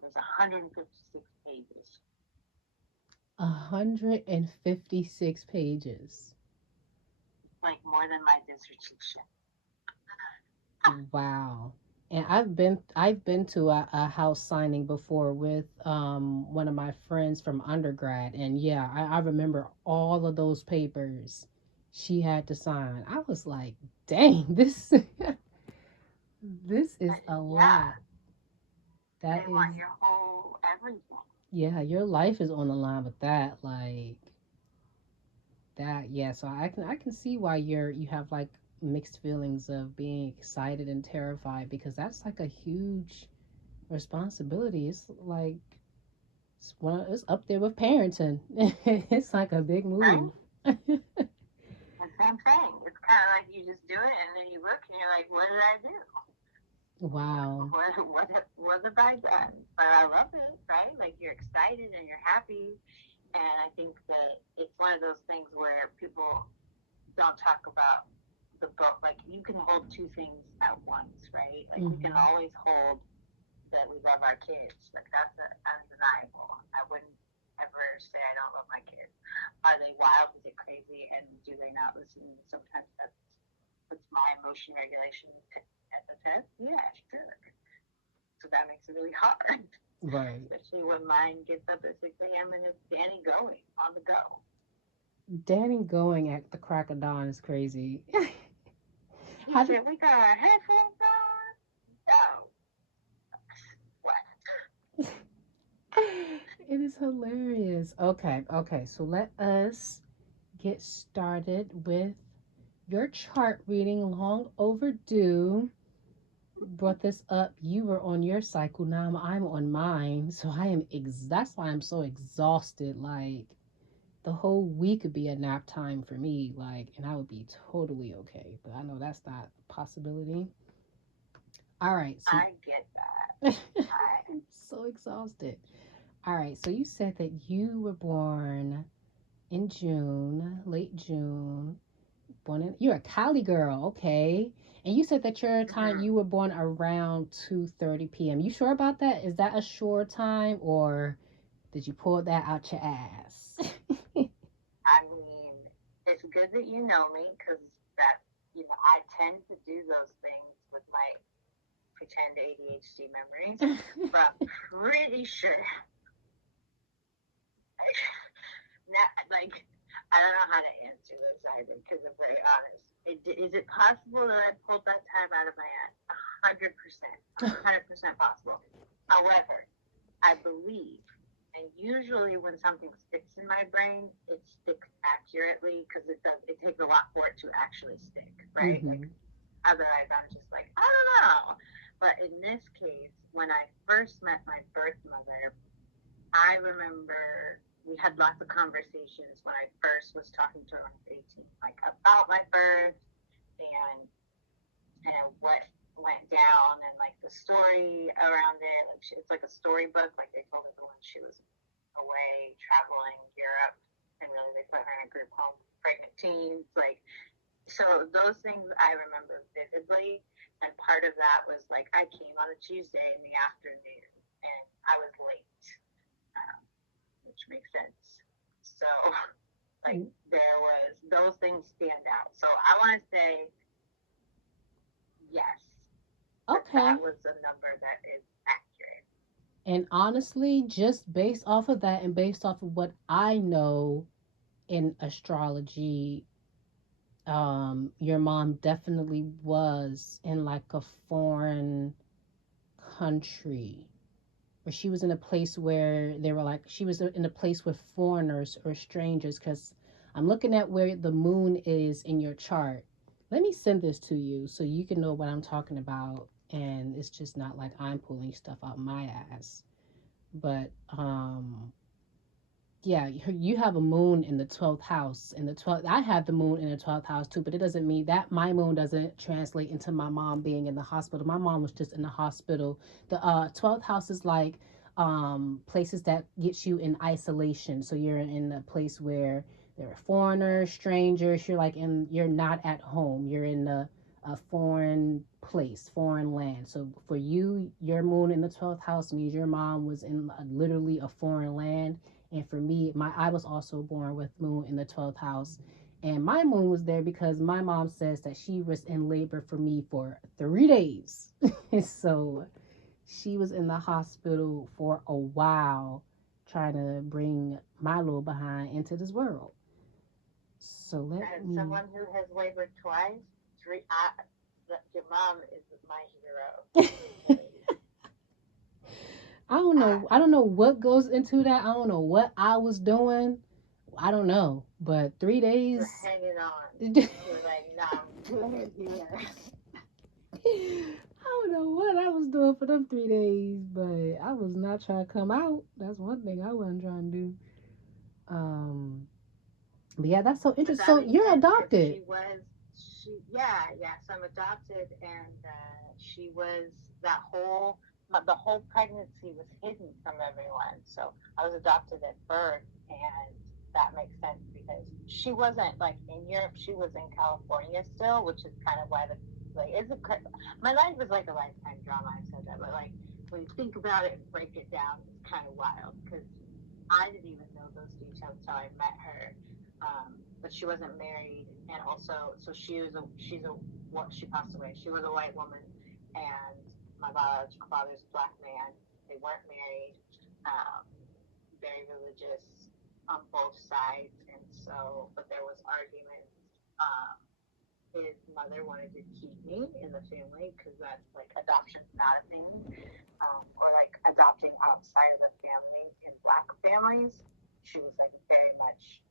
There's 156 pages. 156 pages. Like more than my dissertation. Wow. And I've been to a house signing before with one of my friends from undergrad, and yeah, I remember all of those papers she had to sign. I was like, dang, this this is a Yeah, lot. That they is, want your whole everything. yeah, your life is on the line with that. Like that, yeah. So I can see why you have like mixed feelings of being excited and terrified, because that's like a huge responsibility. It's like it's up there with parenting. It's like a big move. Right? The same thing. It's kind of like you just do it and then you look and you're like, what did I do? Wow. What have I done? But I love it, right? Like you're excited and you're happy. And I think that it's one of those things where people don't talk about the book. Like you can hold two things at once, right? Like we can Hmm. always hold that we love our kids. Like that's undeniable. I wouldn't ever say I don't love my kids. Are they wild? Is it crazy? And do they not listen? Sometimes that's puts my emotion regulation at the test. Yeah, sure. So that makes it really hard, Right. especially when mine gets up at 6 a.m. and it's Danny going on the go. Danny going at the crack of dawn is crazy. He Have you? said, "We got our headphones on." No, what? It is hilarious. Okay, okay. So let us get started with your chart reading. Long overdue. Brought this up. You were on your cycle. Now I'm on mine. So that's why I'm so exhausted. Like the whole week could be a nap time for me. Like, and I would be totally okay. But I know that's not a possibility. All right. So I get that. I I'm so exhausted. All right. So you said that you were born in June, late June. You're a Cali girl, okay? And you said that your time mm-hmm. you were born around 2:30 p.m. You sure about that? Is that a sure time, or did you pull that out your ass? I mean, it's good that you know me because that I tend to do those things with my pretend ADHD memories, but I'm pretty sure not like I don't know how to answer this either because I'm very honest. Is it possible that I pulled that time out of my ass? 100%, 100% possible. However, I believe, and usually when something sticks in my brain, it sticks accurately because it does. It takes a lot for it to actually stick, right? Like Mm-hmm. otherwise, I'm just like I don't know. But in this case, when I first met my birth mother, I remember we had lots of conversations when I first was talking to her when I was 18, like about my birth and what went down and like the story around it. Like it's like a storybook. Like they told her when she was away traveling Europe, and really they put her in a group home, pregnant teens. Like so, those things I remember vividly. And part of that was like I came on a Tuesday in the afternoon, and I was late, um, which makes sense. So, like there was those things stand out. So I want to say yes, that Okay. was a number that is accurate. And honestly, just based off of that and based off of what I know in astrology, your mom definitely was in like a foreign country, or she was in a place where they were like she was in a place with foreigners or strangers, because I'm looking at where the moon is in your chart. Let me send this to you so you can know what I'm talking about, and it's just not like I'm pulling stuff out my ass. But yeah, you have a moon in the 12th house. In the 12th, I have the moon in the 12th house too, but it doesn't mean that my moon doesn't translate into my mom being in the hospital. My mom was just in the hospital. The 12th house is like places that gets you in isolation. So you're in a place where there are foreigners, strangers. You're not at home. You're in a foreign place, foreign land. So for you, your moon in the 12th house means your mom was in literally a foreign land. And for me, my I was also born with moon in the 12th house. And my moon was there because my mom says that she was in labor for me for 3 days. So she was in the hospital for a while trying to bring my little behind into this world. So let As me. someone who has labored twice, your mom is my hero I because don't I, know. I don't know what goes into that. I don't know what I was doing. I don't know. But three you were days. hanging on. I You were like, no, I'm doing it here. don't know what I was doing for them 3 days, but I was not trying to come out. That's one thing I wasn't trying to do. But yeah, that's so But interesting. that So makes you're sense because adopted. yeah, yeah. So I'm adopted, and she was that whole, the whole pregnancy was hidden from everyone. So I was adopted at birth, and that makes sense because she wasn't like in Europe. She was in California still, which is kind of why the like it's a my life is like a lifetime drama. I've said that, but like when you think about it and break it down, it's kind of wild because I didn't even know those details until I met her. But she wasn't married, and also, so she's a what she passed away. She was a white woman, and my biological father's a black man. They weren't married. Um, very religious on both sides, and so, but there was arguments. Um, his mother wanted to keep me in the family because that's like adoption's not a thing, or like adopting outside of the family in black families. She was like very much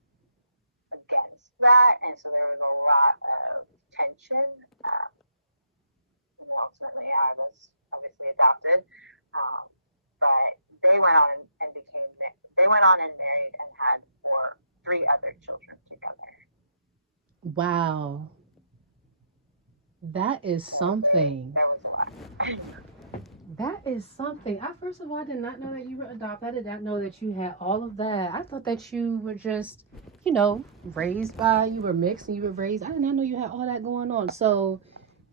against that, and so there was a lot of tension. Um, and ultimately, I was obviously adopted, um, but they went on and became they went on and married and had three other children together. Wow, that is So something. there was a lot. That is something. I first of all, I did not know that you were adopted. I did not know that you had all of that. I thought that you were just, raised by you were mixed and you were raised. I did not know you had all that going on. So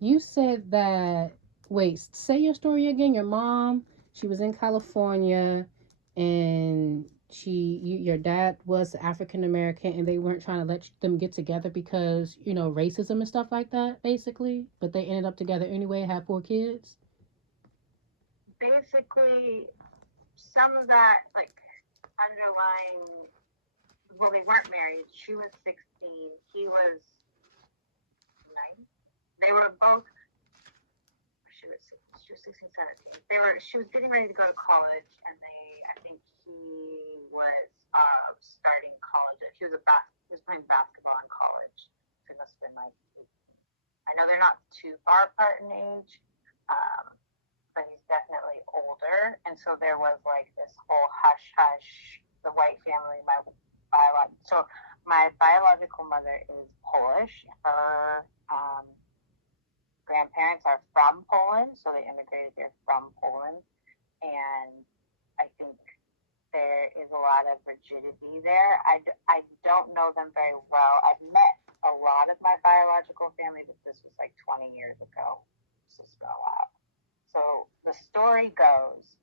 you said that. Wait, say your story again. Your mom, she was in California, and your dad was African American, and they weren't trying to let them get together because racism and stuff like that, basically. But they ended up together anyway, had 4 kids. Basically, some of that like underlying. Well, they weren't married. She was 16. He was 9. They were both. She was 16, 17. She was getting ready to go to college, and I think he was starting college. He was playing basketball in college. So he must have been like 18. I know they're not too far apart in age, um, but he's definitely older. And so there was like this whole hush hush. The white family, my biological mother is Polish. Her grandparents are from Poland, so they immigrated here from Poland. And I think there is a lot of rigidity there. I don't know them very well. I've met a lot of my biological family, but this was like 20 years ago. So it's been a while. So the story goes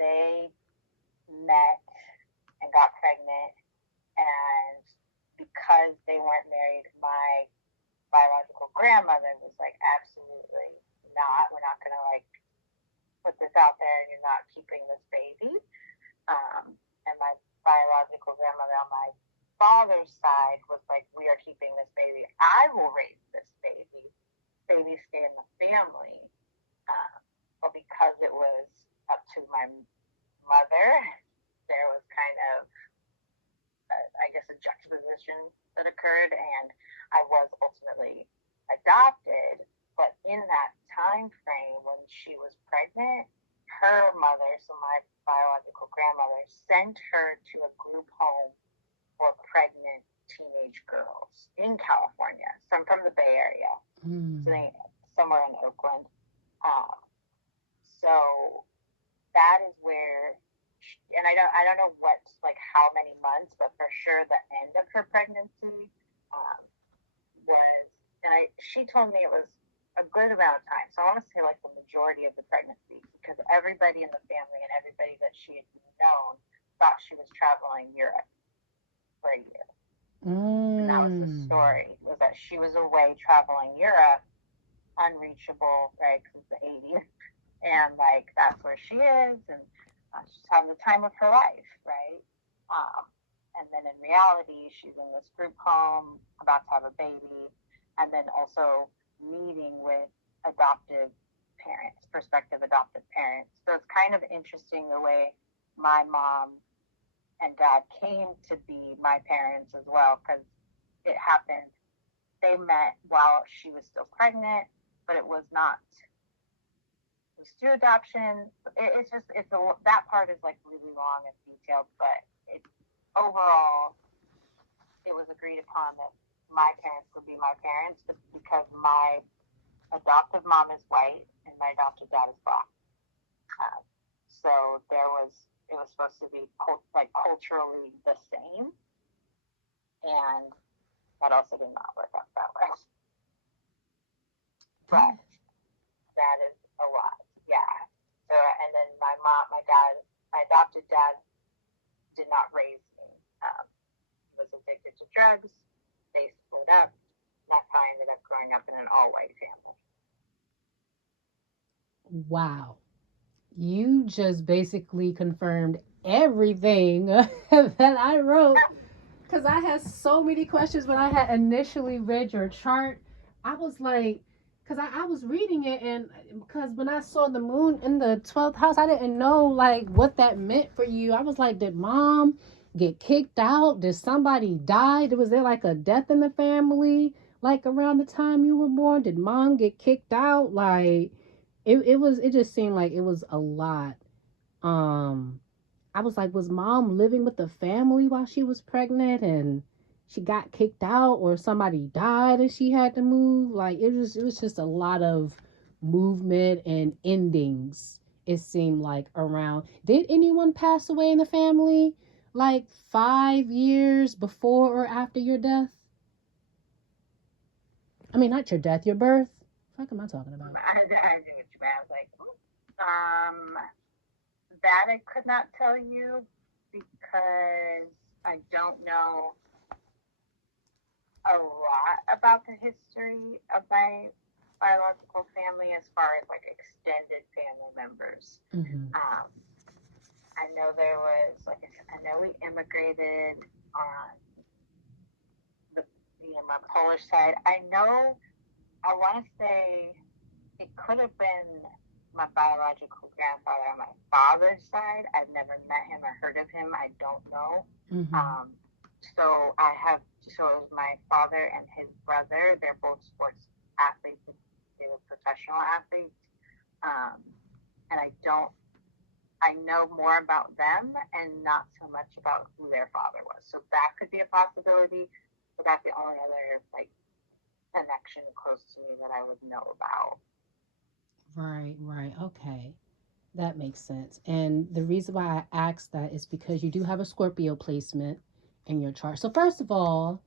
they met and got pregnant, and because they weren't married, my biological grandmother was like, absolutely not. We're not going to like put this out there, and you're not keeping this baby. And my biological grandmother on my father's side was like, we are keeping this baby. I will raise this baby. Babies stay in the family. But because it was up to my mother, there was kind of, I guess, a juxtaposition that occurred, and I was ultimately adopted. But in that time frame when she was pregnant, her mother, so my biological grandmother, sent her to a group home for pregnant teenage girls in California. So I'm from the Bay Area, so Mm. they, somewhere in Oakland. Um, so that is where, and I don't know what like how many months, but for sure the end of her pregnancy was, and she told me it was. a good amount of time. So I want to say like the majority of the pregnancy, because everybody in the family and everybody that she had known thought she was traveling Europe for a year. And that was the Mm. story, was that she was away traveling Europe, unreachable, right? Because it's the 80s. And like, that's where she is. And she's having the time of her life, right? And then in reality, she's in this group home, about to have a baby, and then also meeting with adoptive parents, prospective adoptive parents. So it's kind of interesting the way my mom and dad came to be my parents as well, because it happened. They met while she was still pregnant, but it was not. It was through adoption. It's just that part is like really long and detailed, but it overall it was agreed upon that my parents would be my parents because my adoptive mom is white and my adopted dad is black. Uh, so it was supposed to be like culturally the same, and that also did not work out that way. But That, that is a lot, yeah. So and then my dad, my adopted dad did not raise me. Um, he was addicted to drugs. They split up. And that's how I ended up growing up in an all white family. wow. You just basically confirmed everything that I wrote because I had so many questions when I had initially read your chart. I was like, because I was reading it, and because when I saw the moon in the 12th house, I didn't know like what that meant for you. I was like, did mom get kicked out? Did somebody die? Was there like a death in the family? Like around the time you were born, did mom get kicked out? Like it just seemed like it was a lot. Um, I was like, was mom living with the family while she was pregnant and she got kicked out or somebody died and she had to move? Like it was just a lot of movement and endings. It seemed like around. Did anyone pass away in the family like 5 years before or after your death? I mean, not your death, your birth. What am I talking about? I knew what you meant. I was like, um, that I could not tell you because I don't know a lot about the history of my biological family as far as like extended family members. Mm-hmm. Um, I know there was like I know we immigrated on the my Polish side. I know I want to say it could have been my biological grandfather on my father's side. I've never met him or heard of him. I don't know. Mm-hmm. Um, so I have so it was my father and his brother. They're both sports athletes. They were professional athletes. Um, and I don't. I know more about them and not so much about who their father was. So that could be a possibility. But that's the only other like connection close to me that I would know about. Right, right. Okay. That makes sense. And the reason why I asked that is because you do have a Scorpio placement in your chart. So first of all,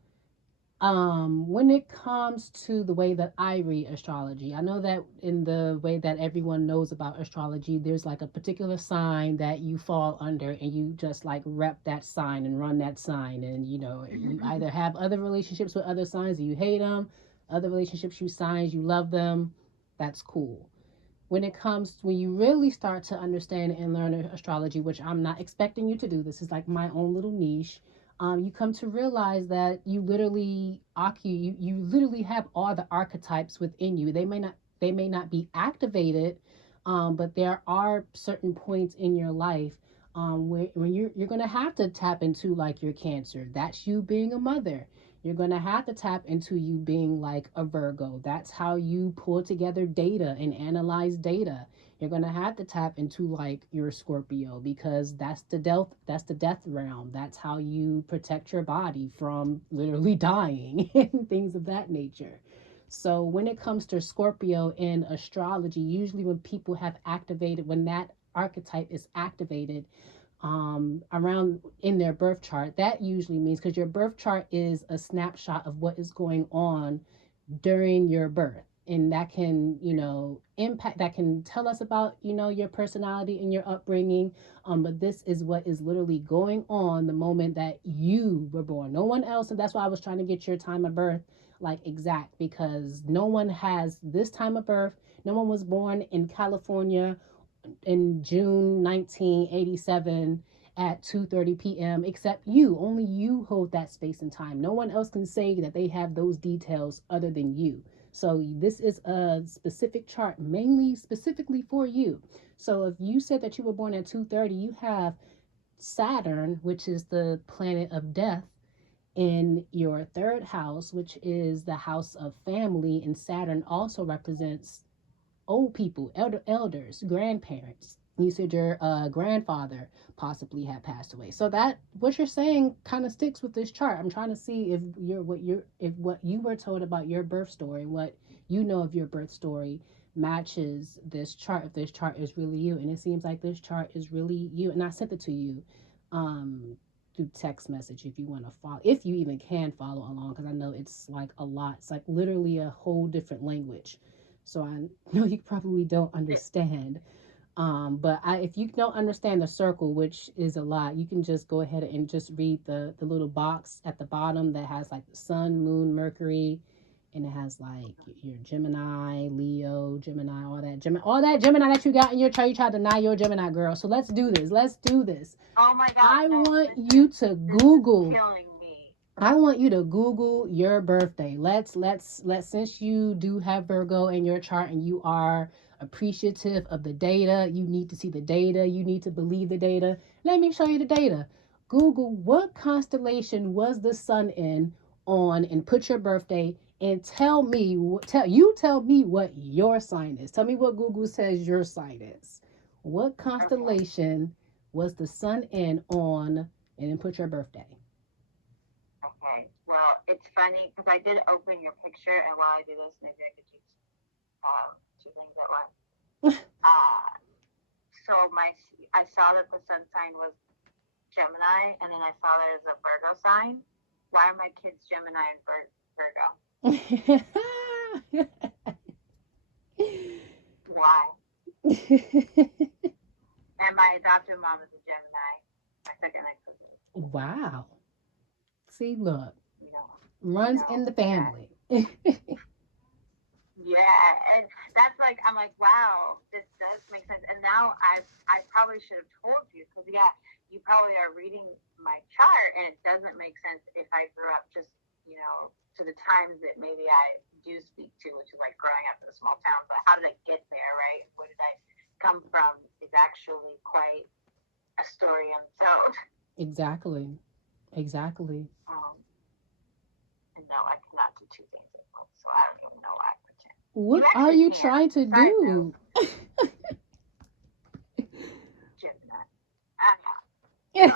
when it comes to the way that I read astrology, I know that in the way that everyone knows about astrology, there's like a particular sign that you fall under and you just like rep that sign and run that sign. And you either have other relationships with other signs or you hate them, other relationships you signs, you love them. That's cool. When you really start to understand and learn astrology, which I'm not expecting you to do, this is like my own little niche. You come to realize that you literally have all the archetypes within you. They may not be activated, but there are certain points in your life where when you're gonna have to tap into like your Cancer. That's you being a mother. You're going to have to tap into you being like a Virgo. That's how you pull together data and analyze data. You're going to have to tap into like your Scorpio because that's the death realm. That's how you protect your body from literally dying and things of that nature. So when it comes to Scorpio in astrology, usually when that archetype is activated, around in their birth chart, that usually means because your birth chart is a snapshot of what is going on during your birth and that can, impact, that can tell us about, your personality and your upbringing. But this is what is literally going on the moment that you were born, no one else. And that's why I was trying to get your time of birth like exact, because no one has this time of birth. No one was born in California in June 1987 at 2:30 p.m. except you. Only you hold that space and time. No one else can say that they have those details other than you. So this is a specific chart mainly specifically for you. So if you said that you were born at 2:30, you have Saturn, which is the planet of death, in your third house, which is the house of family, and Saturn also represents old people, elders, grandparents. You said your grandfather possibly had passed away. So that what you're saying kind of sticks with this chart. I'm trying to see if what you were told about your birth story, what you know of your birth story, matches this chart. If this chart is really you, and it seems like this chart is really you. And I sent it to you. Through text message, if you want to follow, if you even can follow along, because I know it's like a lot. It's like literally a whole different language, so I know you probably don't understand. But if you don't understand the circle, which is a lot, you can just go ahead and just read the little box at the bottom that has like the sun, moon, Mercury, and it has like your Gemini, Leo, Gemini, all that Gemini that you got in your chart. You try to deny your Gemini, girl. So let's do this. Let's do this. Oh my God, I no, want this you is to this is Google. killing me. I want you to Google your birthday. Let's since you do have Virgo in your chart and you are appreciative of the data, you need to see the data, you need to believe the data. Let me show you the data. Google what constellation was the sun in on, and put your birthday, and tell me what your sign is. Tell me what Google says your sign is. What Okay, constellation was the sun in on, and then put your birthday. okay. Well, it's funny because I did open your picture, and while I do this, maybe I could do two things at once. Uh, so I saw that the sun sign was Gemini, and then I saw that as a Virgo sign. Why are my kids Gemini and Virgo? Why? And my adopted mom is a Gemini. My second ex was, Wow. See, look, you know, runs in the yeah, family. yeah, and that's like I'm like, wow, this does make sense. And now I probably should have told you because yeah, you probably are reading my chart, and it doesn't make sense if I grew up just to the times that maybe I do speak to, which is like growing up in a small town. But how did I get there, right? Where did I come from? Is actually quite a story untold. Exactly. Exactly. Um, and no, I cannot do two things at once, so I don't even know why I pretend. You What are actually you can. trying to Side note, do? Gemini. I know.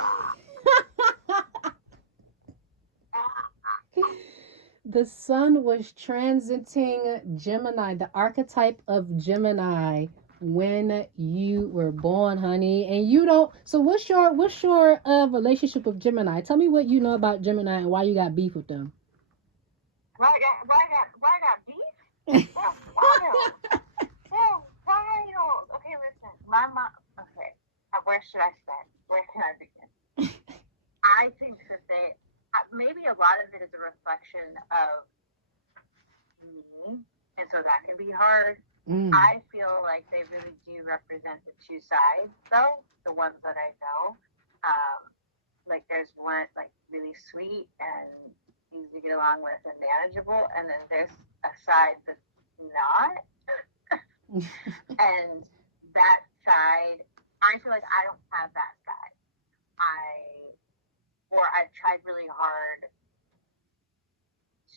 The sun was transiting Gemini, the archetype of Gemini, when you were born, honey. And you don't. So what's your relationship with Gemini? Tell me what you know about Gemini and why you got beef with them. Why got beef? That's wild. That's wild. Okay, listen. My mom. Okay, where should I start? Where can I begin? I think that maybe a lot of it is a reflection of me, and so that can be hard. Mm. I feel like they really do represent the two sides, though the ones that I know. Like there's one like really sweet and easy to get along with and manageable, and then there's a side that's not. And that side, I feel like I don't have that side. I've tried really hard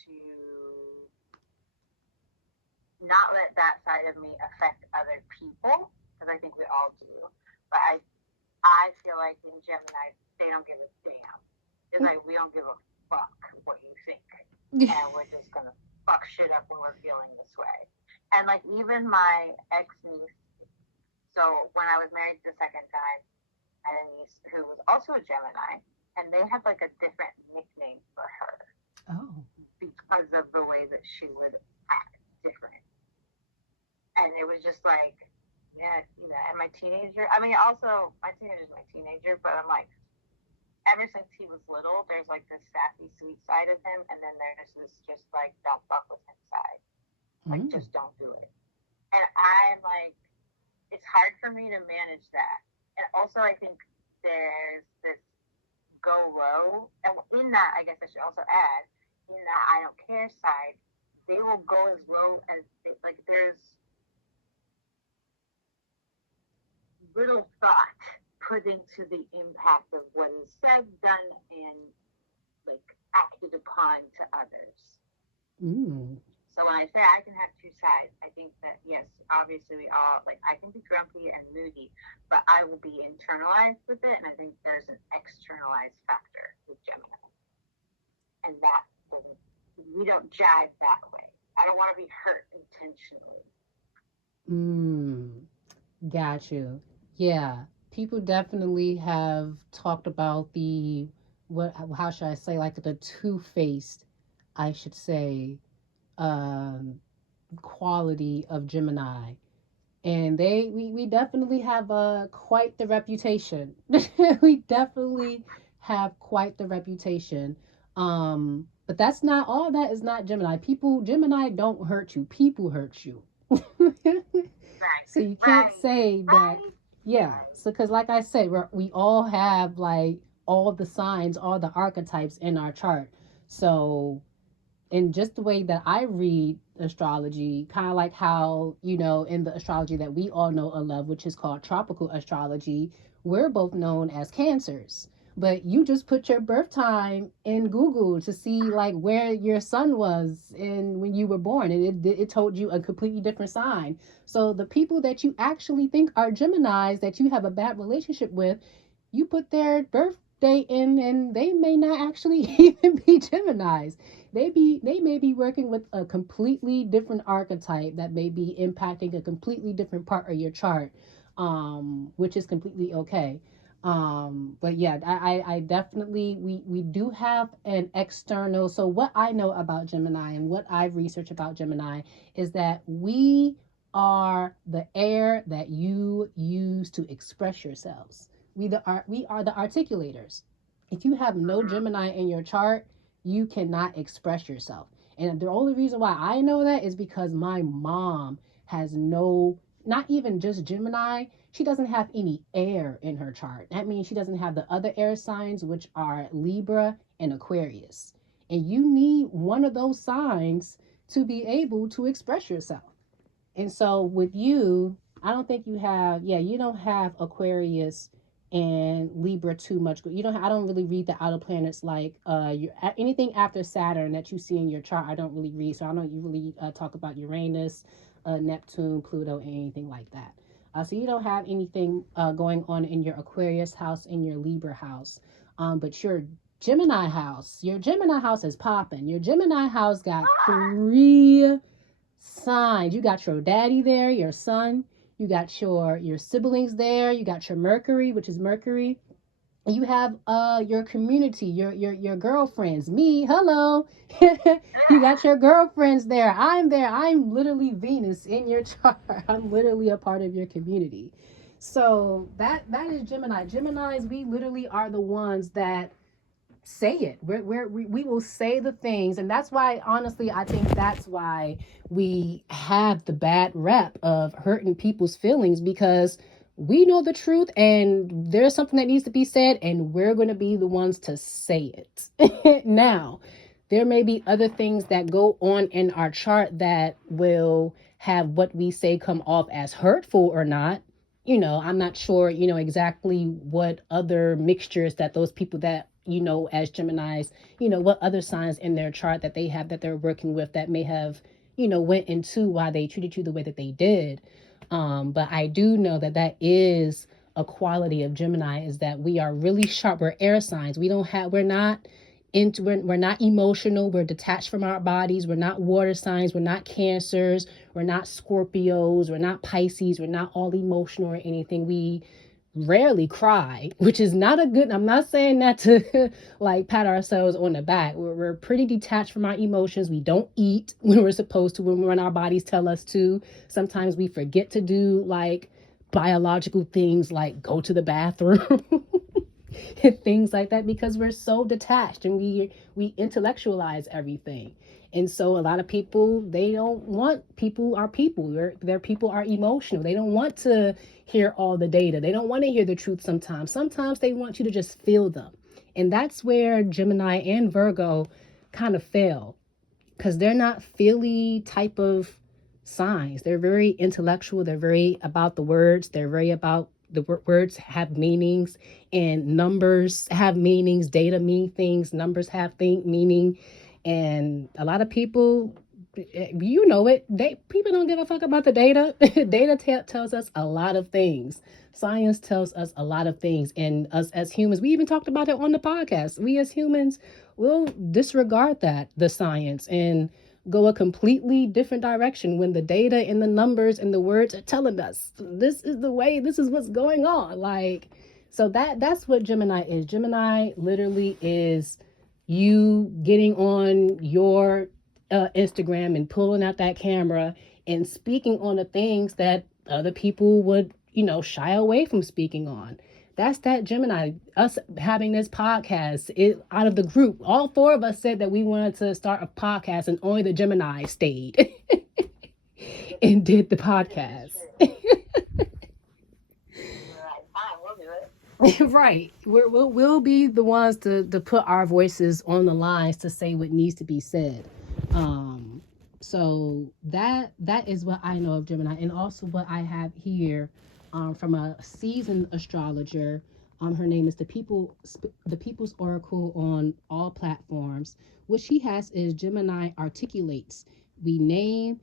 to not let that side of me affect other people because I think we all do. But I feel like in Gemini they don't give a damn. It's like we don't give a fuck what you think, and we're just gonna fuck shit up when we're feeling this way. And like even my ex niece. So when I was married the second time, I had a niece who was also a Gemini, and they had like a different nickname for her Oh. because of the way that she would act different. And it was just like, yeah, I see that. And my teenager, I mean, also my teenager's my teenager, but I'm like, ever since he was little, there's like this sassy, sweet side of him, and then there's this just like don't fuck with him side, like Mm. just don't do it. And I'm like, it's hard for me to manage that. And also, I think there's this go low, and in that, I guess I should also add, in that I don't care side, they will go as low as like there's little thought put into the impact of what is said, done, and like acted upon to others. Mm. So when I say I can have two sides, I think that yes, obviously we all like I can be grumpy and moody, but I will be internalized with it, and I think there's an externalized factor with Gemini, and that doesn't we don't jive that way. I don't want to be hurt intentionally. Mm. Got you. Yeah. People definitely have talked about the what how should I say like the two-faced, I should say, um quality of Gemini. And we definitely have quite the reputation. We definitely have quite the reputation. But that's not all. That is not Gemini. People, Gemini don't hurt you. People hurt you. Right, So you can't right, say that. right, Yeah. right. So because like I said, we all have like all the signs, all the archetypes in our chart. So in just the way that I read astrology, kind of like how, in the astrology that we all know and love, which is called tropical astrology, we're both known as Cancers. But you just put your birth time in Google to see like where your sun was and when you were born, and it told you a completely different sign. So the people that you actually think are Geminis that you have a bad relationship with, you put their birthday in, and they may not actually even be Geminis. They may be working with a completely different archetype that may be impacting a completely different part of your chart, which is completely okay. But yeah, I definitely we do have an external. So what I know about Gemini and what I've researched about Gemini is that we are the air that you use to express yourselves. We are the articulators. If you have no Mm-hmm. Gemini in your chart, you cannot express yourself. And the only reason why I know that is because my mom has no, not even just Gemini, she doesn't have any air in her chart. That means she doesn't have the other air signs, which are Libra and Aquarius. And you need one of those signs to be able to express yourself. And so with you, I don't think you have, yeah, you don't have Aquarius and Libra too much. You don't, I don't really read the outer planets like anything after Saturn that you see in your chart. I don't really read. So I don't really talk about Uranus, Neptune, Pluto, and anything like that. So you don't have anything going on in your Aquarius house, in your Libra house. But your Gemini house is popping. Your Gemini house got three signs. You got your daddy there, your son. You got your siblings there. You got your Mercury, which is Mercury. You have your community, your girlfriends. Me, hello. You got your girlfriends there. I'm there. I'm literally Venus in your chart. I'm literally a part of your community. So that is Gemini. Geminis, we literally are the ones that say it. We will say the things, and that's why, honestly, I think that's why we have the bad rep of hurting people's feelings, because we know the truth, and there's something that needs to be said, and we're going to be the ones to say it. Now, there may be other things that go on in our chart that will have what we say come off as hurtful or not. I'm not sure, exactly what other mixtures that those people that, as Geminis, what other signs in their chart that they have that they're working with that may have, went into why they treated you the way that they did. But I do know that that is a quality of Gemini, is that we are really sharp. We're air signs. We're not emotional. We're detached from our bodies. We're not water signs. We're not Cancers. We're not Scorpios. We're not Pisces. We're not all emotional or anything. We rarely cry, which is not a good. I'm not saying that to like pat ourselves on the back. We're pretty detached from our emotions. We don't eat when we're supposed to, when our bodies tell us to. Sometimes we forget to do like biological things like go to the bathroom. Things like that because we're so detached and we intellectualize everything. And so a lot of people, they don't want people are people. Their people are emotional. They don't want to hear all the data. They don't want to hear the truth sometimes. Sometimes they want you to just feel them. And that's where Gemini and Virgo kind of fail because they're not feely type of signs. They're very intellectual. They're very about the words. They're very about the words have meanings and numbers have meanings. Data mean things. Numbers have meaning. And a lot of people, you know it. People don't give a fuck about the data. Data tells us a lot of things. Science tells us a lot of things, and us as humans, we even talked about it on the podcast. We as humans will disregard the science and go a completely different direction when the data and the numbers and the words are telling us this is the way, this is what's going on. Like, so that's what Gemini is. Gemini literally is you getting on your Instagram and pulling out that camera and speaking on the things that other people would, shy away from speaking on. That's that Gemini. Us having this podcast, out of the group, all four of us said that we wanted to start a podcast, and only the Gemini stayed and did the This is podcast. true. We're like, fine, we'll do it. Right. We'll be the ones to put our voices on the lines to say what needs to be said. Um, so that is what I know of Gemini, and also what I have here, from a seasoned astrologer. Her name is the People's Oracle on all platforms. What she has is Gemini articulates. We're naming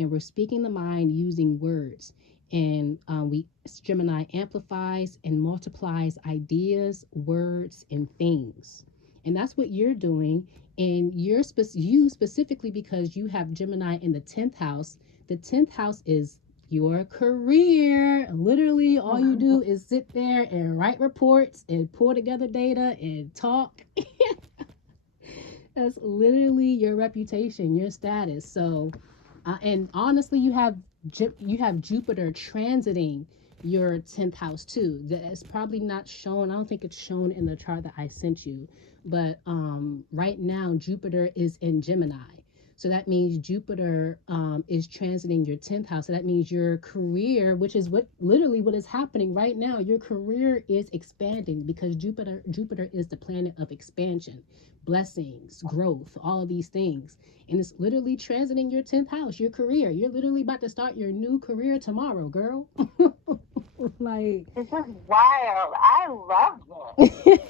and we're speaking the mind using words, and we Gemini amplifies and multiplies ideas, words, and things. And that's what you're doing. And you specifically, because you have Gemini in the 10th house. The 10th house is your career. Literally, all you do is sit there and write reports and pull together data and talk. That's literally your reputation, your status. So, and honestly, you have Jupiter transiting your 10th house too. That's probably not shown. I don't think it's shown in the chart that I sent you. But right now, Jupiter is in Gemini. So that means Jupiter is transiting your 10th house. So that means your career, which is what is happening right now, your career is expanding because Jupiter is the planet of expansion, blessings, growth, all of these things. And it's literally transiting your 10th house, your career. You're literally about to start your new career tomorrow, girl. Like, This is wild. I love this.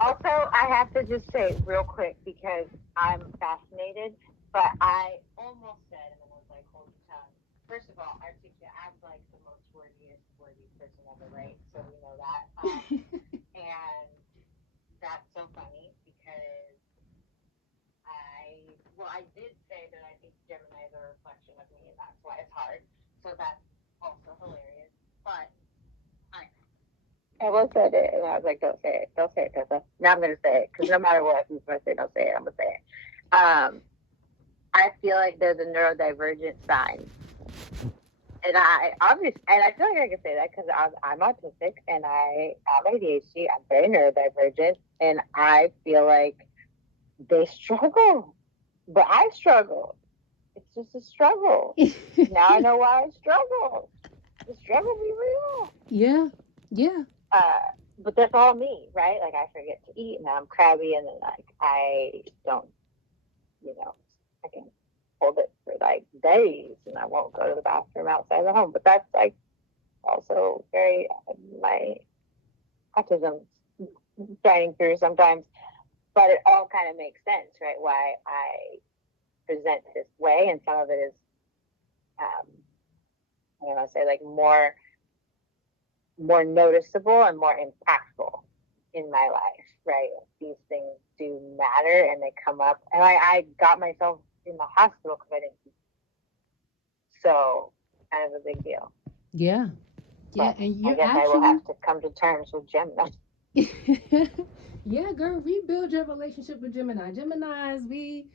Also, I have to just say real quick because I'm fascinated, but I almost said, and then I was like, hold your tongue. First of all, articulate. I'm like the most wordy person ever, right? So you know that. And that's so funny because I did say that I think Gemini is a reflection of me, and that's why it's hard. So that's also hilarious. But I will say it, and I was like, don't say it, Tessa. Now I'm gonna say it because no matter what, I'm gonna say, don't say it. I'm gonna say it. I feel like there's a neurodivergent sign, and I feel like I can say that because I'm autistic and I have ADHD. I'm very neurodivergent, and I feel like they struggle, but I struggle. It's just a struggle. Now I know why I struggle. The struggle be real. yeah, yeah, Uh, but that's all me, right? Like I forget to eat and I'm crabby and then like I don't, you know, I can hold it for like days and I won't go to the bathroom outside the home. But that's like also very my autism shining through sometimes. But it all kind of makes sense, right? Why I present this way, and some of it is, um, I don't know, say like more noticeable and more impactful in my life, right? These things do matter and they come up. And I got myself in the hospital because I didn't eat. So kind of a big deal. yeah. Yeah, but and I you're guess I will actually have to come to terms with Gemini. yeah, girl, rebuild your relationship with Gemini. Geminis, we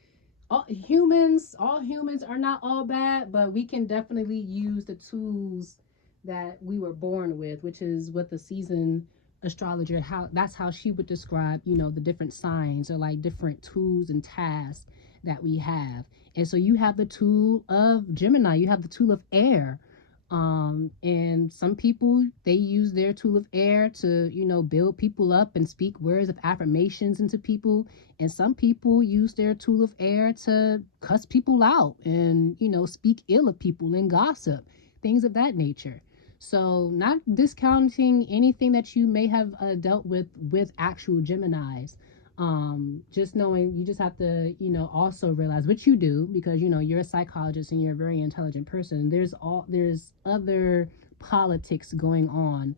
all humans are not all bad, but we can definitely use the tools that we were born with, which is what the season astrologer, how that's how she would describe, the different signs or like different tools and tasks that we have. And so you have the tool of Gemini, you have the tool of air. And some people, they use their tool of air to, build people up and speak words of affirmations into people. And some people use their tool of air to cuss people out and, speak ill of people and gossip, things of that nature. So, not discounting anything that you may have dealt with actual Geminis. Just knowing, you just have to, also realize what you do, because you're a psychologist and you're a very intelligent person. There's other politics going on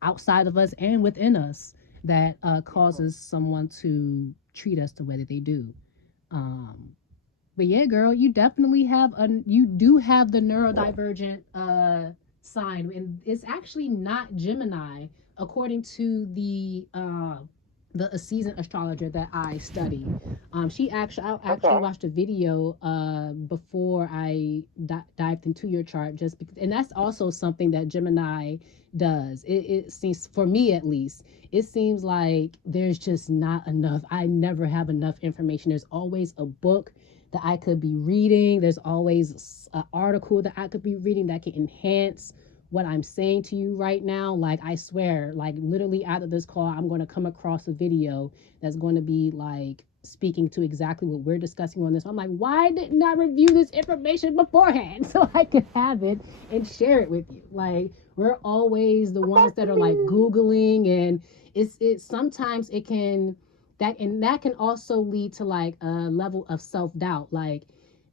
outside of us and within us that Mhm. causes someone to treat us the way that they do. Um, but yeah, girl, you do have the neurodivergent sign, and it's actually not Gemini, according to the season astrologer that I study. I actually Okay. watched a video before I dived into your chart, just because, and that's also something that Gemini does. It seems, for me at least, it seems like there's just not enough. I never have enough information. There's always a book that I could be reading. There's always an article that I could be reading that can enhance what I'm saying to you right now. Like, I swear, like, literally after this call, I'm going to come across a video that's going to be like speaking to exactly what we're discussing on this. I'm like, why didn't I review this information beforehand so I could have it and share it with you? Like, we're always the ones that are like Googling, and it's sometimes it can that can also lead to like a level of self-doubt. Like,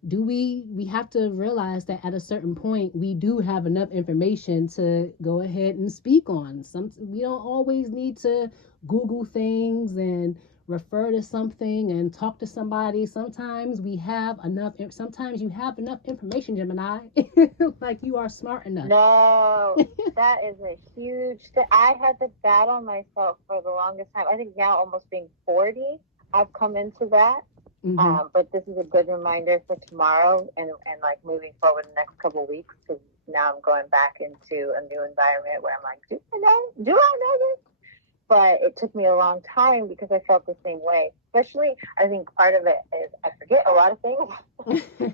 do we have to realize that at a certain point we do have enough information to go ahead and speak on some. We don't always need to Google things and refer to something and talk to somebody. Sometimes you have enough information, Gemini. Like, you are smart enough. No, that is a huge thing. I had to battle myself for the longest time. I think now, almost being 40, I've come into that. Mm-hmm. But this is a good reminder for tomorrow and like moving forward the next couple of weeks, because now I'm going back into a new environment where I'm like, do I know this? But it took me a long time because I felt the same way. Especially, I think part of it is I forget a lot of things,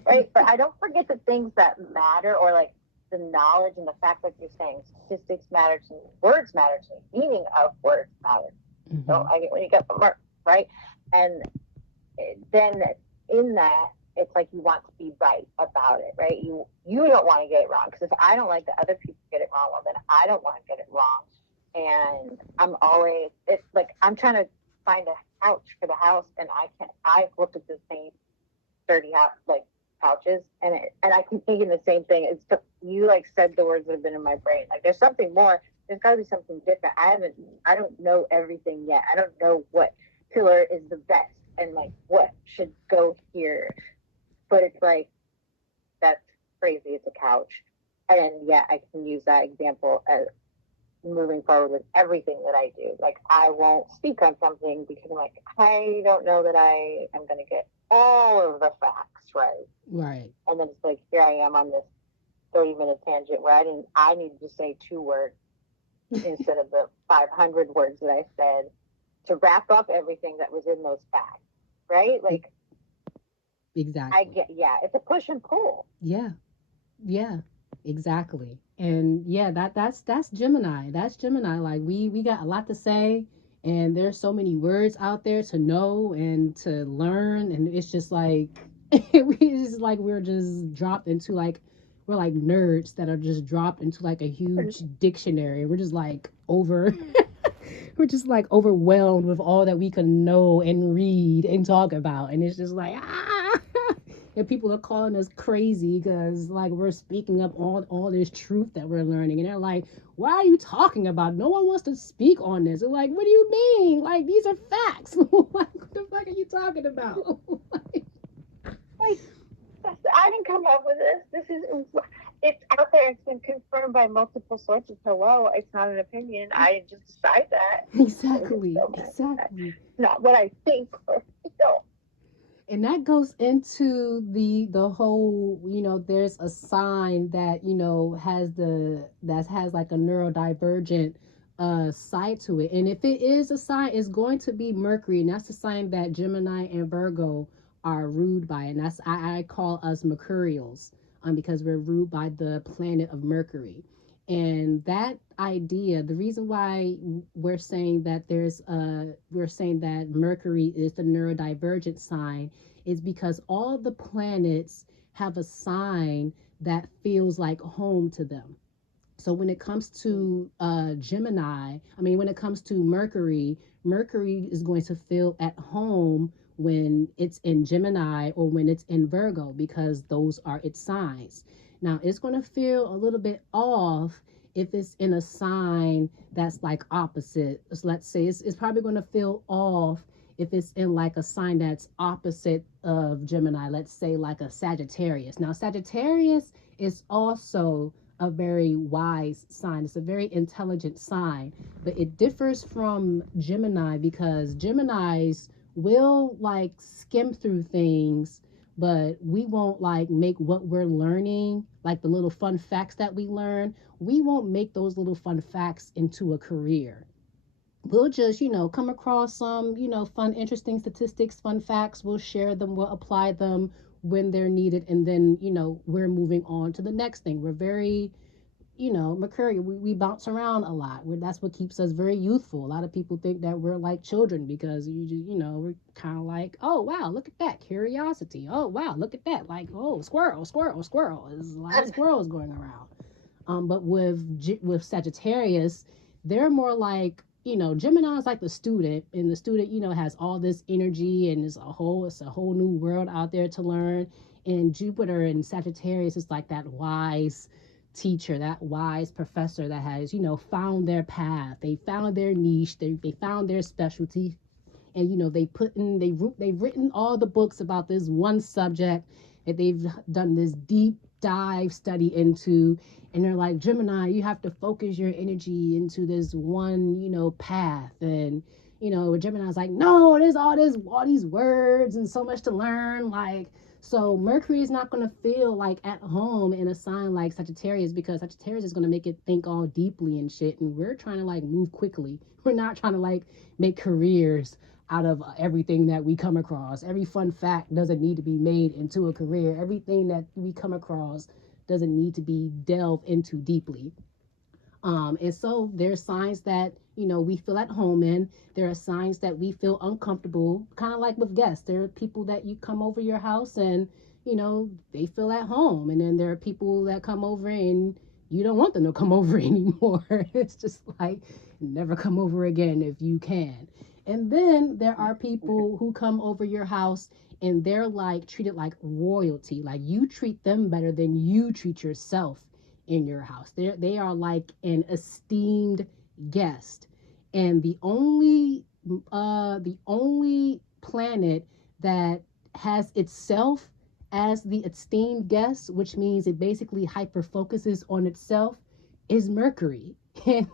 right? But I don't forget the things that matter, or like the knowledge and the fact that you're saying statistics matter to me, words matter to me, meaning of words matter. Mm-hmm. So I get when you get from work, right? And then in that, it's like you want to be right about it, right? You don't want to get it wrong, because if I don't like that other people get it wrong, well, then I don't want to get it wrong. And it's like I'm trying to find a couch for the house, and I can't. I've looked at the same 30 like couches, and I keep thinking the same thing. You like said the words that have been in my brain. Like, there's something more. There's got to be something different. I don't know everything yet. I don't know what pillar is the best and like what should go here. But it's like, that's crazy. It's a couch, and yeah, I can use that example as moving forward with everything that I do. Like, I won't speak on something because I'm like, I don't know that I am going to get all of the facts right. Right. And then it's like, here I am on this 30-minute tangent where I needed to say 2 words instead of the 500 words that I said to wrap up everything that was in those facts. Right? Like, Exactly. yeah, it's a push and pull. Yeah. Yeah, exactly. And yeah, that's Gemini. That's Gemini. Like, we got a lot to say, and there's so many words out there to know and to learn, and it's just like we're just dropped into like we're like nerds that are just dropped into like a huge dictionary. We're just like we're just like overwhelmed with all that we can know and read and talk about, and it's just like and people are calling us crazy because like we're speaking up all this truth that we're learning, and they're like, why are you talking about it? No one wants to speak on this. They're like, what do you mean? Like, these are facts. Like, what the fuck are you talking about? Like, I didn't come up with this. This is it's out there. It's been confirmed by multiple sources. Hello, it's not an opinion. I didn't just decide that. I just Exactly, don't that. exactly. Not what I think or feel. And that goes into the whole, there's a sign that, has that has like a neurodivergent side to it. And if it is a sign, it's going to be Mercury, and that's the sign that Gemini and Virgo are ruled by. And that's I call us Mercurials, because we're ruled by the planet of Mercury. And that idea, the reason why we're saying that Mercury is the neurodivergent sign, is because all the planets have a sign that feels like home to them. So when it comes to when it comes to Mercury, Mercury is going to feel at home when it's in Gemini or when it's in Virgo, because those are its signs. Now it's going to feel a little bit off if it's in a sign that's like opposite. So let's say it's probably going to feel off if it's in like a sign that's opposite of Gemini. Let's say like a Sagittarius. Now Sagittarius is also a very wise sign. It's a very intelligent sign, but it differs from Gemini because Geminis will like skim through things, but we won't like make what we're learning, like the little fun facts that we learn, we won't make those little fun facts into a career. We'll just, come across some, fun, interesting statistics, fun facts. We'll share them, we'll apply them when they're needed. And then, we're moving on to the next thing. We're very, Mercury, we bounce around a lot. That's what keeps us very youthful. A lot of people think that we're like children because you just, we're kind of like, oh, wow, look at that curiosity. Oh, wow, look at that. Like, oh, squirrel, squirrel, squirrel. There's a lot of squirrels going around. But with Sagittarius, they're more like, Gemini is like the student, and the student, has all this energy, and it's a whole new world out there to learn. And Jupiter and Sagittarius is like that wise teacher, that wise professor that has, found their path. They found their niche. They found their specialty, and they've written all the books about this one subject that they've done this deep dive study into, and they're like, Gemini, you have to focus your energy into this one path. And Gemini's like, no, there's all these words and so much to learn. Like, so Mercury is not going to feel like at home in a sign like Sagittarius, because Sagittarius is going to make it think all deeply and shit, and we're trying to like move quickly. We're not trying to like make careers out of everything that we come across. Every fun fact doesn't need to be made into a career. Everything that we come across doesn't need to be delved into deeply. And so there's signs that, we feel at home in. There are signs that we feel uncomfortable, kind of like with guests. There are people that you come over your house and, they feel at home. And then there are people that come over and you don't want them to come over anymore. It's just like, never come over again if you can. And then there are people who come over your house and they're like treated like royalty. Like you treat them better than you treat yourself in your house. They are like an esteemed guest. And the only planet that has itself as the esteemed guest, which means it basically hyper focuses on itself, is Mercury. And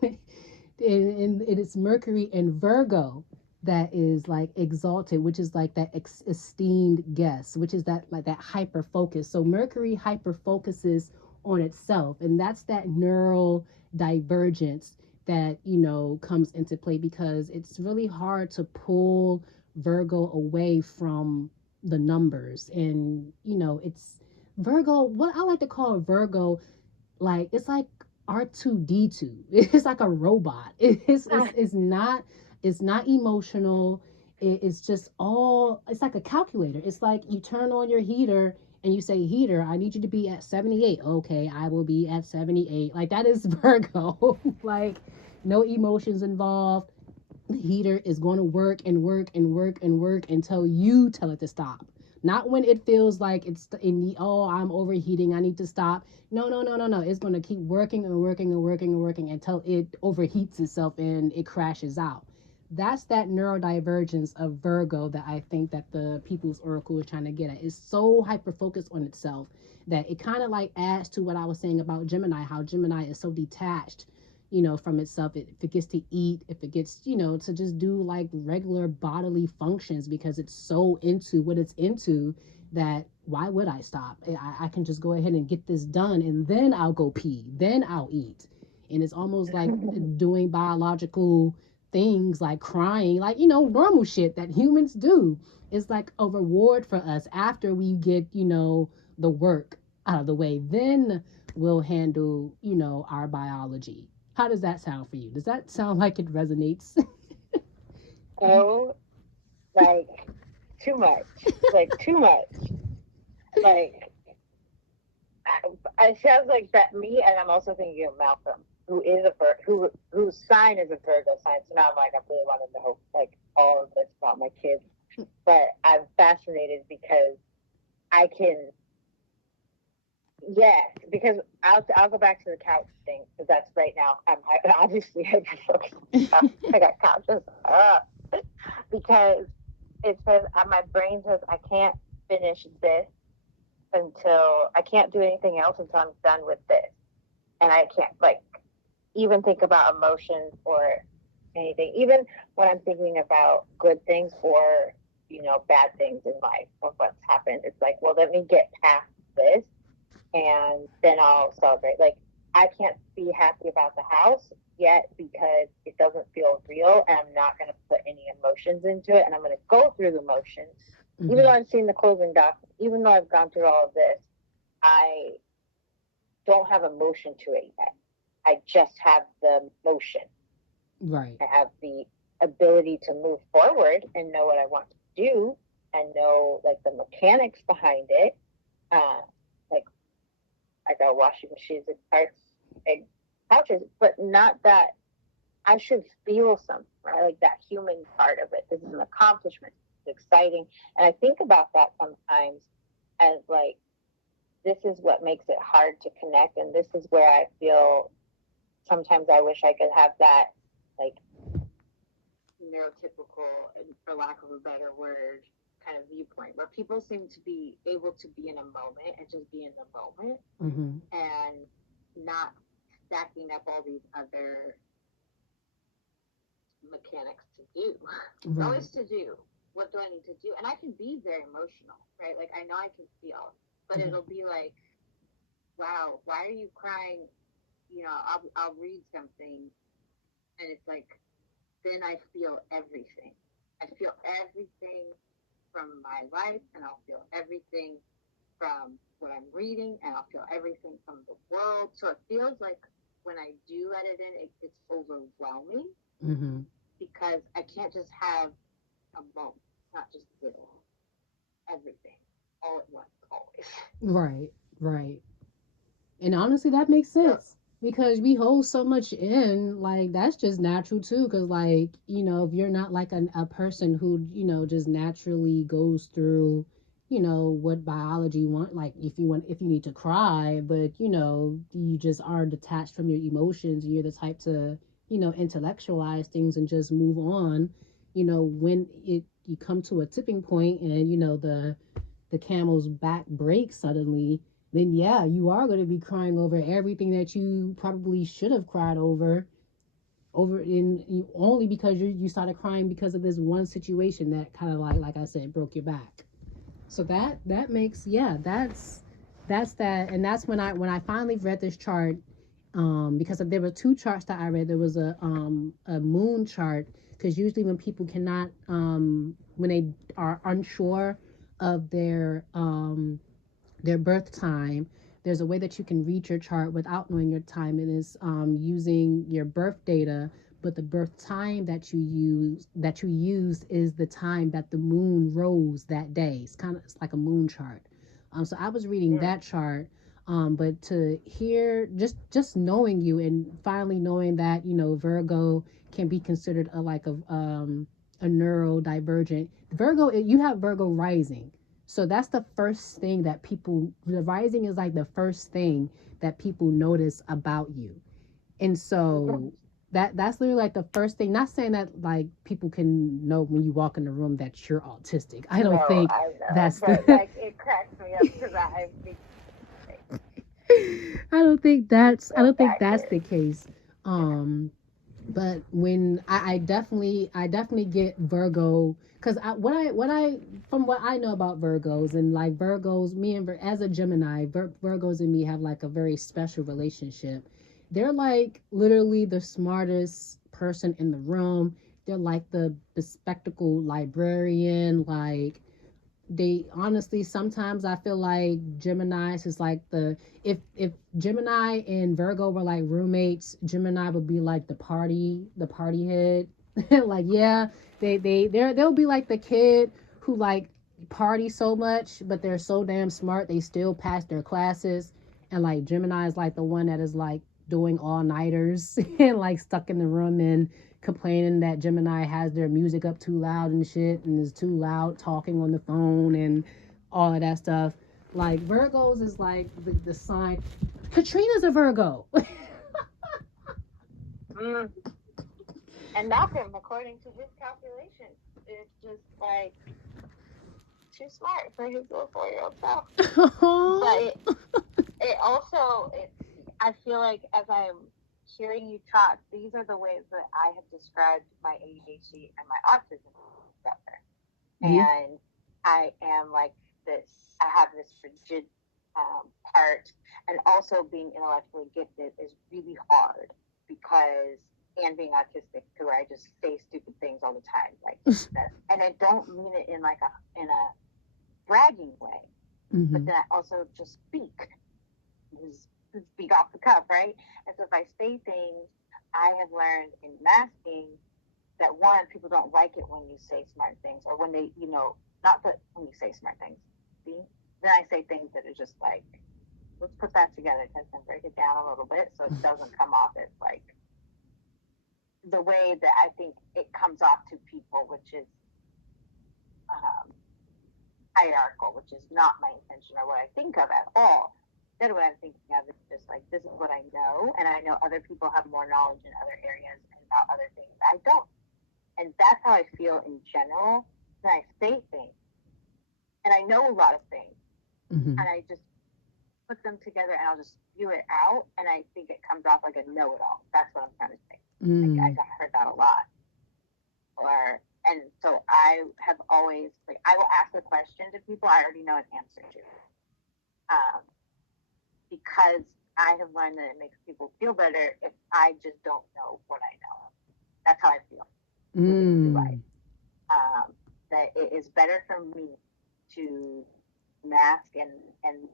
it is Mercury and Virgo that is like exalted, which is like that esteemed guest, which is that like that hyper focus. So Mercury hyper focuses on itself, and that's that neural divergence that comes into play, because it's really hard to pull Virgo away from the numbers. And it's Virgo, what I like to call Virgo, like it's like R2D2. It's like a robot. It's not emotional. It's just all, it's like a calculator. It's like you turn on your heater and you say, heater, I need you to be at 78. Okay, I will be at 78. Like that is Virgo. Like no emotions involved. The heater is going to work and work and work and work until you tell it to stop. Not when it feels like it's in the, oh, I'm overheating, I need to stop. No, no, no, no, no. It's going to keep working and working and working and working until it overheats itself and it crashes out. that's that neurodivergence of Virgo that I think that the People's Oracle is trying to get at. It's so hyper focused on itself that it kind of like adds to what I was saying about Gemini, how Gemini is so detached, from itself. If it gets to eat, if it gets, to just do like regular bodily functions because it's so into what it's into, that why would I stop? I can just go ahead and get this done, and then I'll go pee, then I'll eat. And it's almost like doing biological things like crying, like, normal shit that humans do. It's like a reward for us after we get, the work out of the way. Then we'll handle, our biology. How does that sound for you? Does that sound like it resonates? Oh, like too much, like too much. Like it sounds like that me, and I'm also thinking of Malcolm, who is a whose sign is a Virgo sign. So now I'm like, I really want to know like all of this about my kids, but I'm fascinated because I can, yes, because I'll go back to the couch thing because that's right now. I'm obviously hyper focused. I got couches up because it says my brain says I can't finish this until I can't do anything else until I'm done with this, and I can't like even think about emotions or anything. Even when I'm thinking about good things or bad things in life or what's happened, it's like, well, let me get past this and then I'll celebrate. Like I can't be happy about the house yet because it doesn't feel real and I'm not going to put any emotions into it and I'm going to go through the motions. Even though Mm-hmm. I've seen the closing doc, even though I've gone through all of this, I don't have emotion to it yet. I just have the motion. Right. I have the ability to move forward and know what I want to do and know like the mechanics behind it. Uh, like I got washing machines and parts and couches, but not that I should feel something, right? Like that human part of it. This is an accomplishment. It's exciting. And I think about that sometimes as like, this is what makes it hard to connect. And this is where I feel sometimes I wish I could have that like neurotypical, for lack of a better word, kind of viewpoint where people seem to be able to be in a moment and just be in the moment Mm-hmm. and not stacking up all these other mechanics to do. It's Right. always to do. What do I need to do? And I can be very emotional, right? Like I know I can feel, but Mm-hmm. it'll be like, wow, why are you crying? I'll read something and it's like, then I feel everything. I feel everything from my life and I'll feel everything from what I'm reading and I'll feel everything from the world. So it feels like when I do let it in, it's overwhelming Mm-hmm. because I can't just have a moment, not just little, everything all at once, always. Right. Right. And honestly, that makes So, sense because we hold so much in. Like, that's just natural too. Because, like, if you're not like a person who, just naturally goes through, what biology want, like, if you need to cry, but, you just are detached from your emotions, and you're the type to, intellectualize things and just move on, when you come to a tipping point and, the camel's back breaks suddenly, then yeah, you are going to be crying over everything that you probably should have cried over in only because you started crying because of this one situation that kind of like I said broke your back. So that makes, yeah, that's that. And that's when I finally read this chart, because there were two charts that I read. There was a moon chart, because usually when people cannot, when they are unsure of their birth time, there's a way that you can read your chart without knowing your time. It is using your birth data, but the birth time that you use is the time that the moon rose that day. It's like a moon chart. So I was reading mm, that chart. But to hear, just knowing you and finally knowing that Virgo can be considered a neurodivergent. You have Virgo rising, so that's the first thing that the rising is like the first thing that people notice about you. And so that's literally like the first thing. Not saying that like people can know when you walk in the room that you're autistic. I don't No, think I know, that's but the like it cracks me up because I think like, I so don't think that's the backwards. case. Um but when I definitely get Virgo because what I from what I know about Virgos and like Virgos me and as a Gemini Virgos and me have like a very special relationship. They're like literally the smartest person in the room. They're like the bespectacled librarian. Like they honestly sometimes I feel like Gemini's is like the if Gemini and Virgo were like roommates, Gemini would be like the party head. Like yeah, they'll be like the kid who like party so much, but they're so damn smart they still pass their classes. And like Gemini is like the one that is like doing all nighters and like stuck in the room and complaining that Gemini has their music up too loud and shit and is too loud talking on the phone and all of that stuff. Like Virgos is like the sign. Katrina's a Virgo. Mm. And Malcolm, according to his calculations, is just like too smart for his little 4-year-old self. But it also it I feel like as I'm hearing you talk, these are the ways that I have described my ADHD and my autism together. Yeah. And I am like this. I have this rigid part, and also being intellectually gifted is really hard because and being autistic to where I just say stupid things all the time, like that, and I don't mean it in like a bragging way, but Mm-hmm. then I also just speak off the cuff, right? And so if I say things, I have learned in masking that one, people don't like it when you say smart things or when they, not that when you say smart things. See, then I say things that are just like, let's put that together and break it down a little bit so it doesn't come off as like the way that I think it comes off to people, which is um, hierarchical, which is not my intention or what I think of at all. Instead, what I'm thinking of is just like, this is what I know, and I know other people have more knowledge in other areas and about other things I don't. And that's how I feel in general. And I say things, and I know a lot of things, Mm-hmm. and I just put them together and I'll just spew it out, and I think it comes off like a know-it-all. That's what I'm trying to say. Like I Mm. got heard that a lot, or and so I have always like I will ask a question to people I already know an answer to, because I have learned that it makes people feel better if I just don't know what I know. That's how I feel moving through life. Mm. That it is better for me to mask and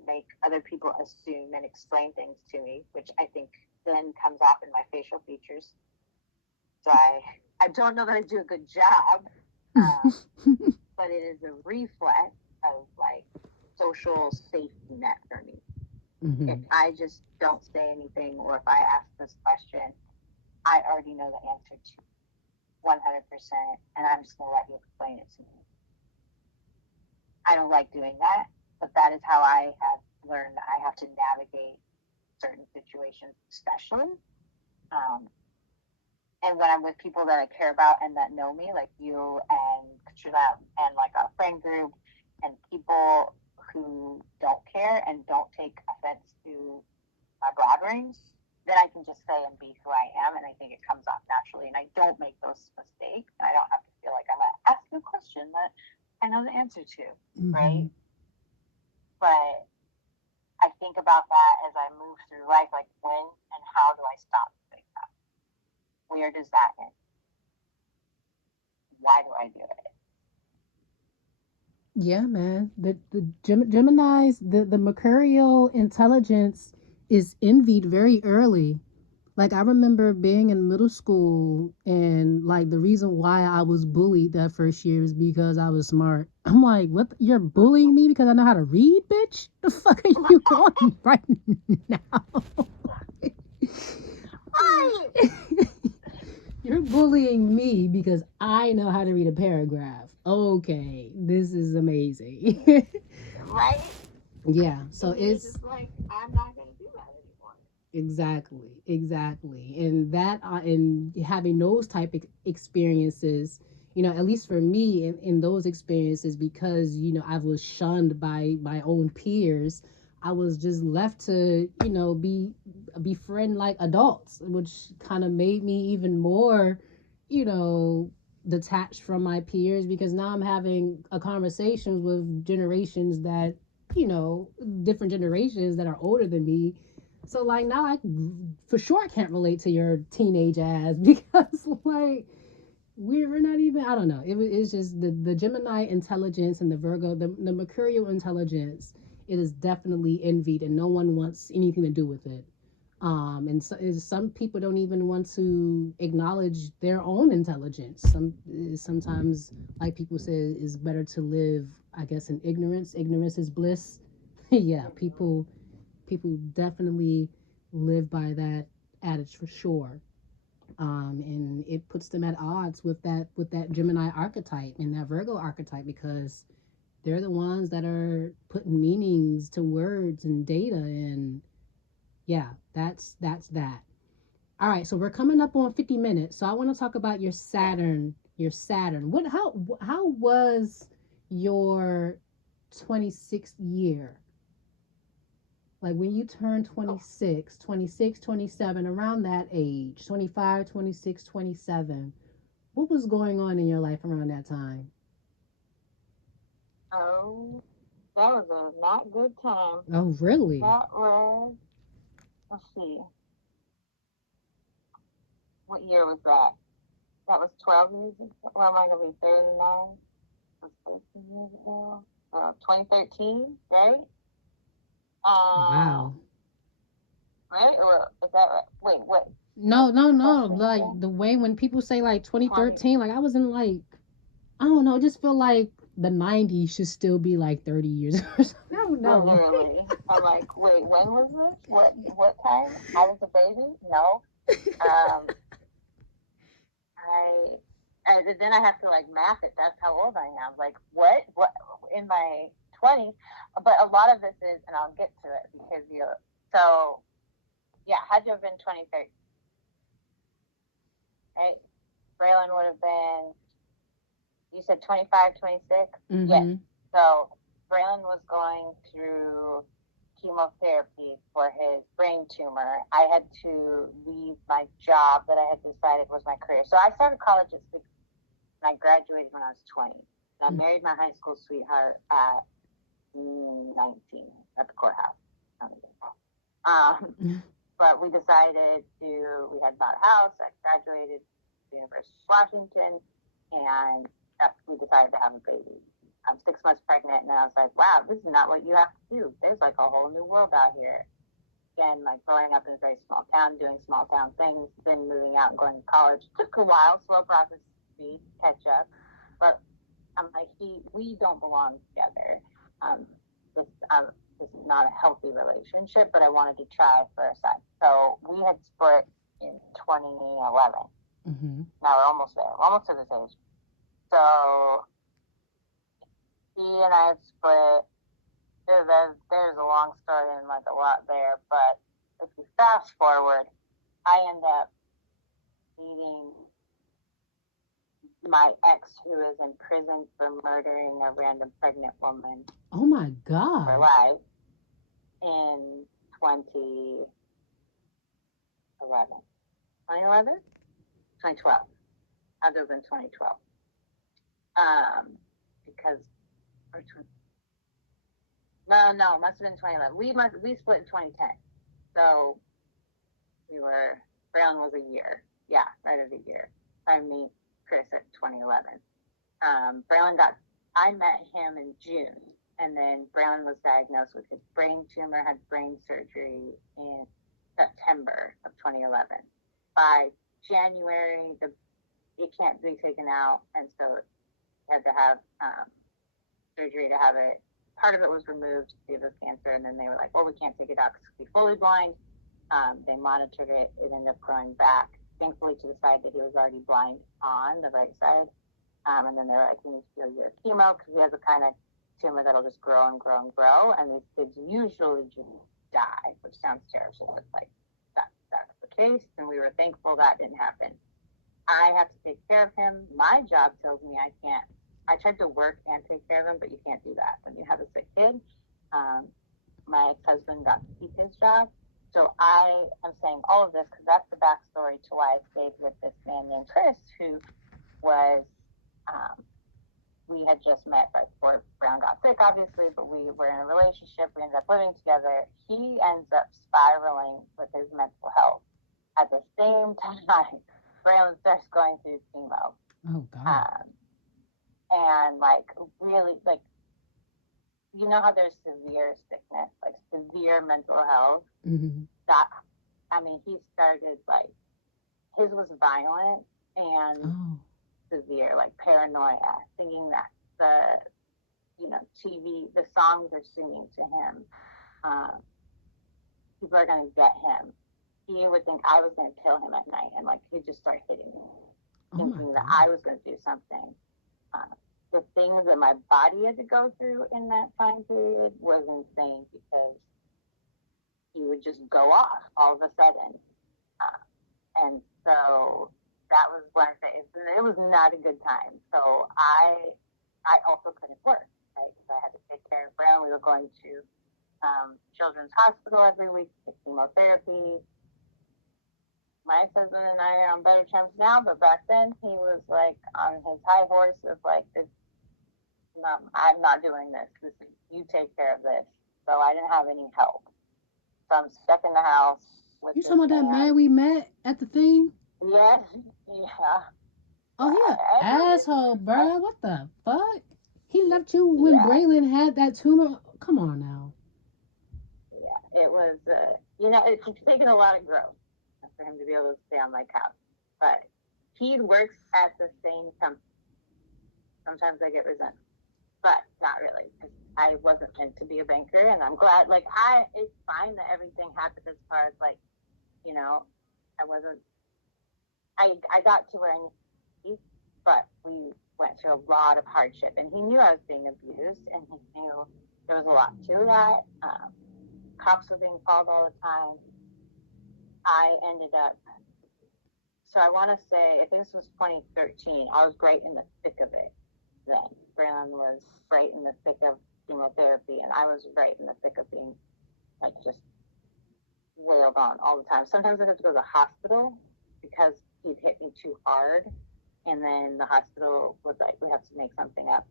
make other people assume and explain things to me, which I think then comes off in my facial features. So I don't know that I do a good job, um, but it is a reflex of like social safety net for me. If Mm-hmm. I just don't say anything or if I ask this question, I already know the answer to 100%, and I'm just gonna let you explain it to me. I don't like doing that, but that is how I have learned that I have to navigate certain situations, especially. Um, and when I'm with people that I care about and that know me, like you and Katrina and like our friend group, and people who don't care and don't take offense to my blabberings, then I can just say and be who I am. And I think it comes off naturally. And I don't make those mistakes. I don't have to feel like I'm going to ask you a question that I know the answer to, right? Mm-hmm. But I think about that as I move through life, like when and how do I stop doing that? Where does that end? Why do I do it? Yeah, man. Gemini's the mercurial intelligence is envied very early. Like I remember being in middle school and like the reason why I was bullied that first year is because I was smart. I'm like, what? You're bullying me because I know how to read, bitch? The fuck are you on right now? Right, You're bullying me because I know how to read a paragraph. Okay, this is amazing. right. Yeah, so And you're it's just like, I'm not going to do that anymore. Exactly. And that, and having those type of experiences, at least for me, in those experiences, because I was shunned by my own peers, I was just left to be befriend like adults, which kind of made me even more, you know detached from my peers, because now I'm having a conversations with generations that, different generations that are older than me. So like now I for sure can't relate to your teenage ass because like we're not even, I don't know. It's just the Gemini intelligence and the Virgo, the Mercurial intelligence. It is definitely envied, and no one wants anything to do with it. And so, some people don't even want to acknowledge their own intelligence. Sometimes, like people say, it's better to live, I guess, in ignorance. Ignorance is bliss. Yeah, people definitely live by that adage for sure. And it puts them at odds with that Gemini archetype and that Virgo archetype, because they're the ones that are putting meanings to words and data. And yeah, that's that. All right, so we're coming up on 50 minutes. So I want to talk about your Saturn. Your Saturn. How was your 26th year? Like when you turn 26, 26, 27, around that age, 25, 26, 27. What was going on in your life around that time? Oh, that was a not good time. Oh, really? That was, let's see, what year was that? That was 12 years ago. Well, am I going to be 39? That's 13 years ago. 2013, right? Wow. Right? Or is that right? Wait, what? No, no, no. Question Like again? the way when people say like 20. 2013, like I was in like, I don't know, I just feel like the 90s should still be like 30 years or something. I don't know. Literally. I'm like, wait, when was this? What time? I was a baby? No. Um, I and then I have to like math it. That's how old I am. Like what? What in my 20s? But a lot of this is, and I'll get to it because you. So yeah, had to have been 2013, right? Braylon would have been. You said 25, 26. Yes. Mm-hmm. So Braylon was going through chemotherapy for his brain tumor. I had to leave my job that I had decided was my career. So I started college at 16. And I graduated when I was 20. And I married my high school sweetheart at 19 at the courthouse. Um, but we decided we had bought a house. I graduated to the University of Washington, and we decided to have a baby. I'm 6 months pregnant, and I was like, wow, this is not what you have to do. There's like a whole new world out here. Again, like growing up in a very small town, doing small town things, then moving out and going to college. Took a while, slow process for me to catch up. But I'm like, we don't belong together. Um, this, this is not a healthy relationship, but I wanted to try for a son. So we had split in 2011. Mm-hmm. Now we're almost there. We're almost to this age. So he and I split. There's a long story and like a lot there, but if you fast forward, I end up meeting my ex who is in prison for murdering a random pregnant woman Oh my for God. life in 2011. 2011? 2012. Other than 2012. Because, or no, it must have been 2011. We split in 2010. So we were, Braylon was a year. Yeah, right at a year. I meet Chris at 2011. Braylon I met him in June, and then Braylon was diagnosed with his brain tumor, had brain surgery in September of 2011. By January, it can't be taken out, and so it had to have surgery to have it. Part of it was removed to see if it was cancer, and then they were like, well, we can't take it out because he's fully blind. They monitored it. It ended up growing back, thankfully, to the side that he was already blind on, the right side. And then they were like, we need to do your chemo because he has a kind of tumor that'll just grow and grow and grow. And these kids usually just die, which sounds terrible. It's like chased, and we were thankful that didn't happen. I have to take care of him. My job tells me I can't. I tried to work and take care of him, but you can't do that when you have a sick kid. Um, my ex-husband got to keep his job. So I am saying all of this because that's the backstory to why I stayed with this man named Chris, who was, um, we had just met right before Brown got sick, obviously, but we were in a relationship. We ended up living together. He ends up spiraling with his mental health at the same time Braylon starts going through chemo. Oh God. Um, and like really, like, you know how there's severe sickness, like severe mental health. Mm-hmm. That, I mean, he started like, his was violent and Oh. severe, like paranoia, thinking that TV, the songs are singing to him. Um, People are going to get him. He would think I was going to kill him at night, and like he'd just start hitting me, Oh my thinking that God. I was going to do something. Uh, the things that my body had to go through in that time period was insane because he would just go off all of a sudden. And so that was one thing. It was not a good time. So I also couldn't work, right? So I had to take care of Brown. We were going to Children's Hospital every week to get chemotherapy. My ex-husband and I are on better terms now, but back then he was like on his high horse of like, I'm not doing this. You take care of this. So I didn't have any help. So I'm stuck in the house with You this talking about that man. man we met at the thing? Yes, yeah. Oh, he a I did. asshole, bruh. What the fuck? He left you when Yeah, Braylon had that tumor. Come on now. yeah. It was, it's taken a lot of growth for him to be able to stay on my couch. But he works at the same company. Sometimes I get resentful, but not really because I wasn't meant to be a banker, and I'm glad. Like it's fine that everything happened as far as like, you know, I wasn't. I got to where I needed to be, but we went through a lot of hardship, and he knew I was being abused, and he knew there was a lot to that. Cops were being called all the time. I ended up. So I want to say, I think this was 2013. I was right in the thick of it then. Braylon was right in the thick of chemotherapy, and I was right in the thick of being like just wailed on all the time. Sometimes I had to go to the hospital because he'd hit me too hard, and then the hospital was like, "We have to make something up."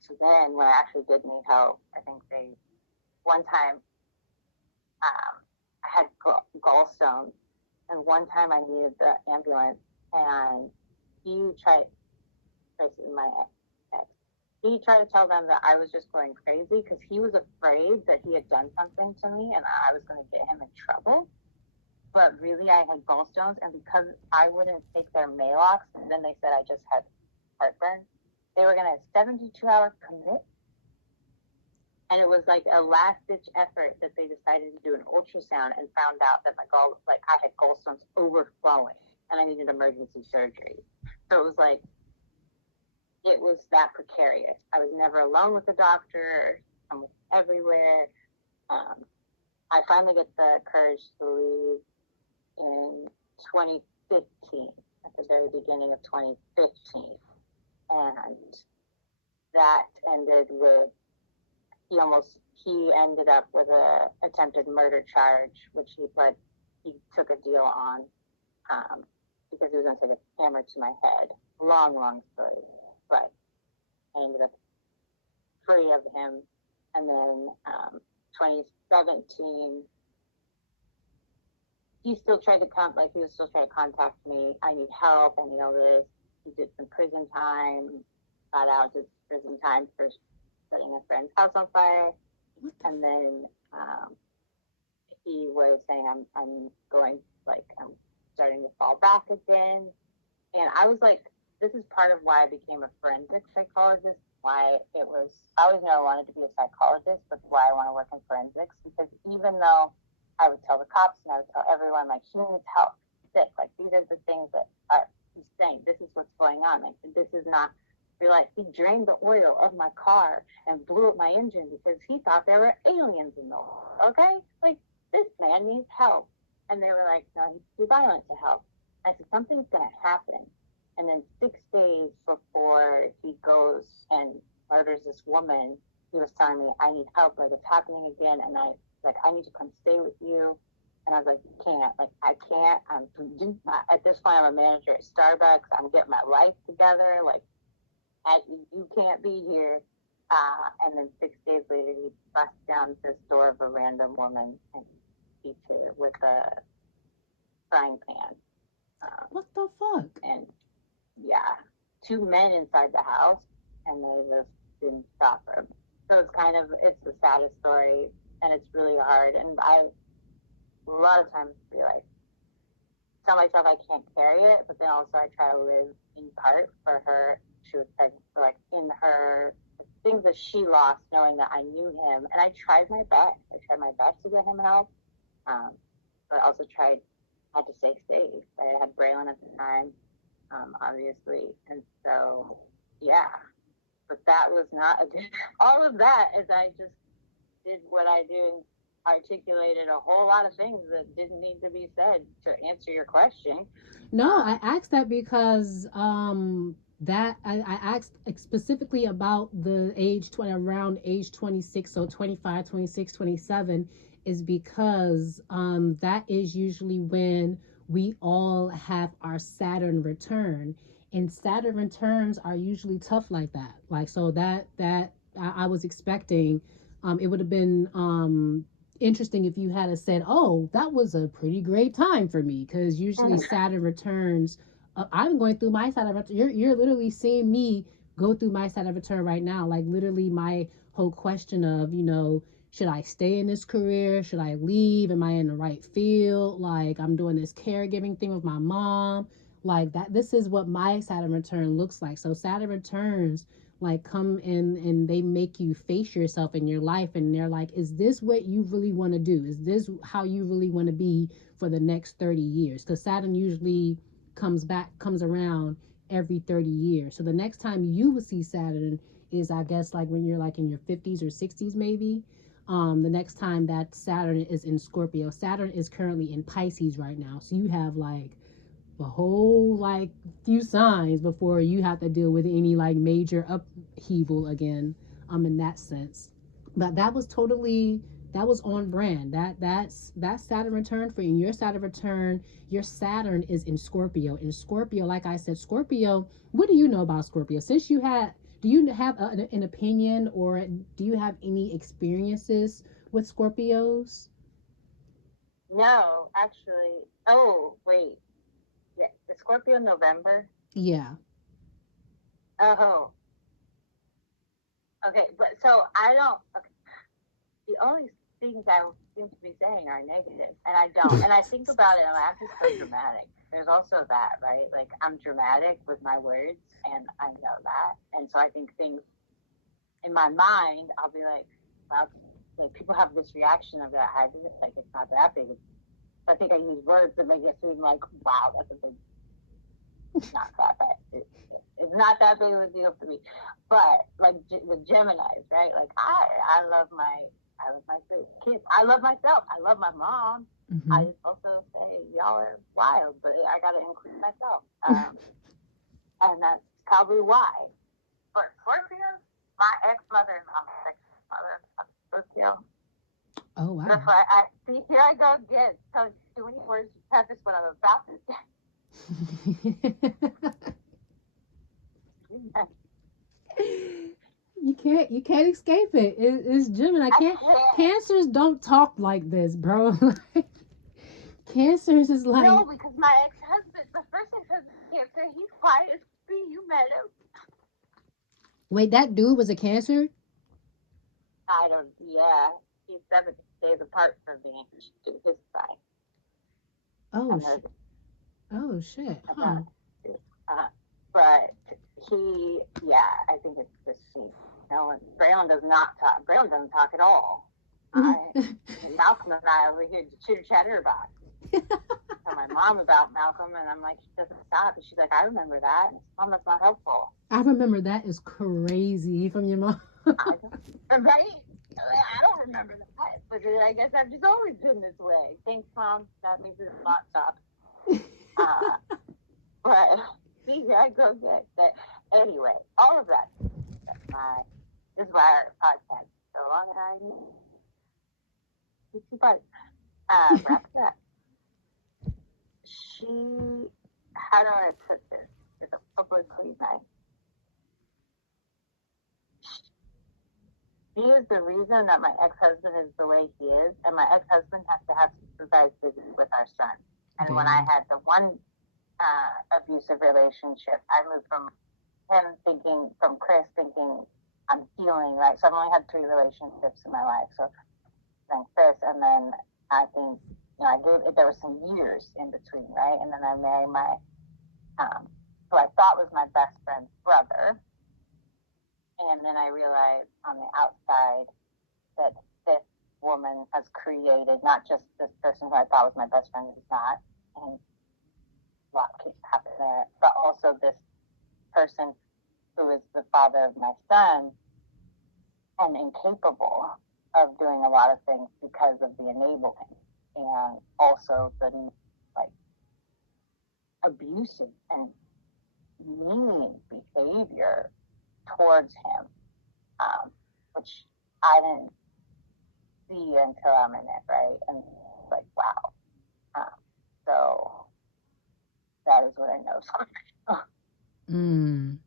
So then, when I actually did need help, I think they one time I had gallstones, and one time I needed the ambulance, and he tried. Basically, my ex, he tried to tell them that I was just going crazy because he was afraid that he had done something to me and I was going to get him in trouble. But really, I had gallstones, and because I wouldn't take their Maalox, and then they said I just had heartburn, they were going to 72-hour commit. And it was like a last ditch effort that they decided to do an ultrasound and found out that like I had gallstones overflowing and I needed emergency surgery. So it was that precarious. I was never alone with the doctor. I was everywhere. Um, I finally get the courage to leave in 2015, at the very beginning of 2015. And that ended with, he ended up with a attempted murder charge, which he took a deal on because he was going to take a hammer to my head. Long story. But I ended up free of him. And then 2017, he still tried to he was still trying to contact me. I need help. I need all this. He did some prison time, got out, did prison time for setting a friend's house on fire. And then he was saying, I'm going, like, I'm starting to fall back again. And I was like, this is part of why I became a forensic psychologist. Why it was, I always knew I wanted to be a psychologist, but why I want to work in forensics, because even though I would tell the cops and I would tell everyone, like, he needs help, sick, like, these are the things that he's saying, this is what's going on. Like, this is not, be like, he drained the oil of my car and blew up my engine because he thought there were aliens in the oil. Okay? Like, this man needs help. And they were like, no, he's too violent to help. I said, something's going to happen. And then 6 days before he goes and murders this woman, he was telling me, I need help. Like, it's happening again. And I need to come stay with you. And I was like, can't. Like, I can't. At this point, I'm a manager at Starbucks. I'm getting my life together. Like, you can't be here. And then 6 days later, he busts down this door of a random woman and beats her with a frying pan. What the fuck? And yeah, two men inside the house, and they just didn't stop her. So it's the saddest story, and it's really hard. And I, a lot of times, be like, tell myself I can't carry it, but then also I try to live in part for her. She was pregnant, so like in her things that she lost, knowing that I knew him, and I tried my best. I tried my best to get him help, um, but I also had to stay safe. I had Braylon at the time, obviously, and so yeah. But that was not a good. All of that is I just did what I do, articulated a whole lot of things that didn't need to be said to answer your question. No, I Um, asked that because that I asked specifically about the age 20, around age 26, so 25, 26, 27, is because that is usually when we all have our Saturn return, and Saturn returns are usually tough like that. Like, so that I was expecting, it would have been interesting if you had said, "Oh, that was a pretty great time for me," because usually Saturn returns. I'm going through my Saturn return. You're literally seeing me go through my Saturn return right now. Like, literally, my whole question of, should I stay in this career? Should I leave? Am I in the right field? Like, I'm doing this caregiving thing with my mom. Like that. This is what my Saturn return looks like. So Saturn returns like come in and they make you face yourself in your life, and they're like, is this what you really want to do? Is this how you really want to be for the next 30 years? Because Saturn usually comes around every 30 years. So the next time you will see Saturn is, I guess, like when you're like in your 50s or 60s maybe. The next time that Saturn is in Scorpio. Saturn is currently in Pisces right now, so you have like a whole like few signs before you have to deal with any like major upheaval again, in that sense. But that was on brand. That's Saturn return for you. And your Saturn return, your Saturn is in Scorpio. In Scorpio, like I said, Scorpio, what do you know about Scorpio? Since you had Do you have an opinion, or do you have any experiences with Scorpios? no, actually. Oh, wait. Yeah, the Scorpio November. Yeah. Oh, okay. But so I don't. Okay, the only things I seem to be saying are negative, and I don't. And I think about it, and I'm just so dramatic. There's also that, right? Like I'm dramatic with my words, and I know that, and so I think things in my mind, I'll be well, like people have this reaction of that. I just like it's not that big. I think I use words that make it seem like, wow, that's a big, not that bad. It's not that big of a deal for me. But like with Gemini's, right? Like I love my kids. I love myself. I love my mom. Mm-hmm. I also say y'all are wild, but I got to include myself. And that's probably why. But Scorpio, my ex mother in law, my ex mother, Scorpio. Oh wow. That's why I see. Here I go again, telling too many words to preface what I'm about to say. You can't escape it's Gemini. I Can't can't. Cancers don't talk like this, bro. Like, Cancers is like, No, because my ex-husband, the first ex-husband, can't say he's quiet as can be. You met him. wait, that dude was a Cancer? I don't. Yeah, he's 7 days apart from me. To his side, Oh I'm sh- her. oh shit, I'm huh? not. Uh, but yeah, I think it's just she. No, and Braylon does not talk. Braylon doesn't talk at all. And Malcolm and I over here chitter chatter about tell my mom about Malcolm, and I'm like, she doesn't stop. And she's like, I remember that. And Mom, that's not helpful. I remember that is crazy from your mom. I don't, right? I don't remember that, but I guess I've just always been this way. Thanks, Mom. That makes it a lot stop. Uh, but see, I go get that. Anyway, all of that. My this is why our podcast is so long, and I need to but wrap it up. She, how do I put this? It's a publicly nice. He is the reason that my ex-husband is the way he is, and my ex-husband has to have supervised visits with our son. And when I Damn. had the one abusive relationship, I moved from him thinking, from Chris thinking I'm healing, right? So I've only had 3 relationships in my life. So then Chris, and then I think, I gave, there was some years in between, right? And then I married my, who I thought was my best friend's brother. And then I realized on the outside that this woman has created not just this person who I thought was my best friend who's not, and a lot keeps happening there, but also this person who is the father of my son and incapable of doing a lot of things because of the enabling and also the like abusive and mean behavior towards him, which I didn't see until I'm in it, right? And it's like, wow. So that is what I know. Mm.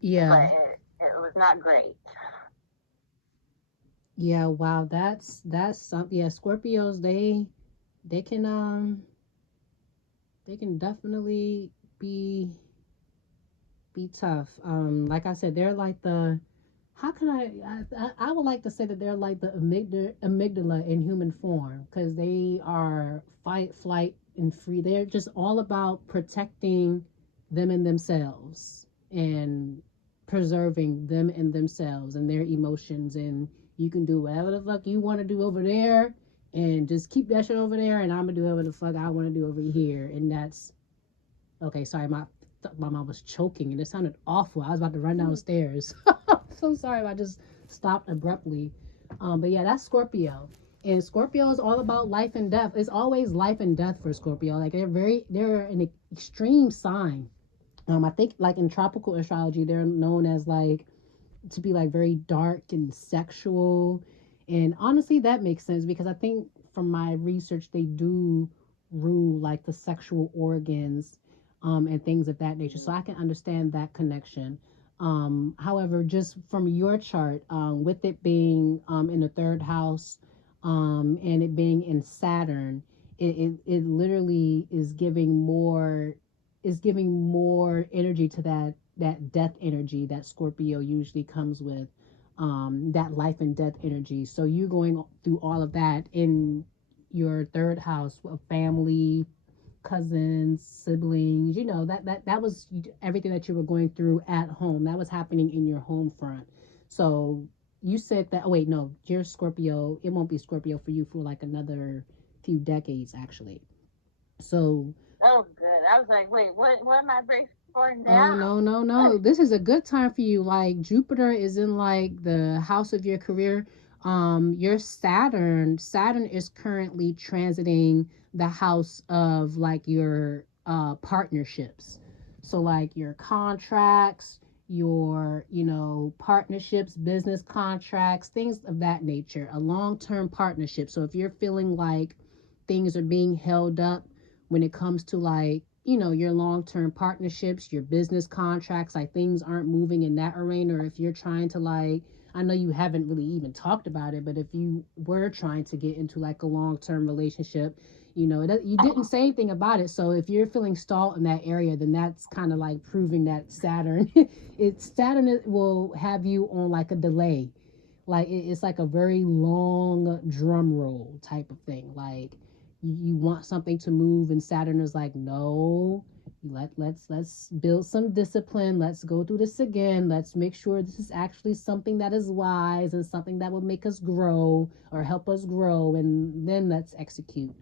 But Yeah. it was not great. Yeah, wow, that's something. Yeah, Scorpios, they can they can definitely be be tough. Like I said, they're like the how can I would like to say that they're like the amygdala in human form because they are fight, flight, and free. They're just all about protecting them and themselves and preserving them and themselves and their emotions. And you can do whatever the fuck you want to do over there and just keep that shit over there, and I'm gonna do whatever the fuck I want to do over here. And that's okay. Sorry, my mom was choking and it sounded awful. I was about to run downstairs. So sorry if I just stopped abruptly. But yeah, that's Scorpio. And Scorpio is all about life and death. It's always life and death for Scorpio. Like they're an extreme sign. I think like in tropical astrology, they're known as like to be like very dark and sexual. And honestly, that makes sense because I think from my research, they do rule like the sexual organs and things of that nature. So I can understand that connection. However, just from your chart, with it being in the third house and it being in Saturn, it literally is giving more energy to that death energy that Scorpio usually comes with, that life and death energy. So you're going through all of that in your third house of family, cousins, siblings. That was everything that you were going through at home. That was happening in your home front. So you said that. Oh wait, no, you're Scorpio. It won't be Scorpio for you for like another few decades, actually. So Oh, good. I was like, wait, what am I bracing for oh now? no, no, no. This is a good time for you. Like Jupiter is in like the house of your career. Your Saturn is currently transiting the house of like your partnerships. So like your contracts, your, partnerships, business contracts, things of that nature, a long-term partnership. So if you're feeling like things are being held up when it comes to like your long-term partnerships, your business contracts, like things aren't moving in that arena, or if you're trying to like, I know you haven't really even talked about it, but if you were trying to get into like a long-term relationship, you didn't say anything about it. So if you're feeling stalled in that area, then that's kind of like proving that Saturn Saturn will have you on like a delay. Like it's like a very long drum roll type of thing. Like you want something to move, and Saturn is like, no, let's build some discipline. Let's go through this again. Let's make sure this is actually something that is wise and something that will make us grow or help us grow, and then let's execute.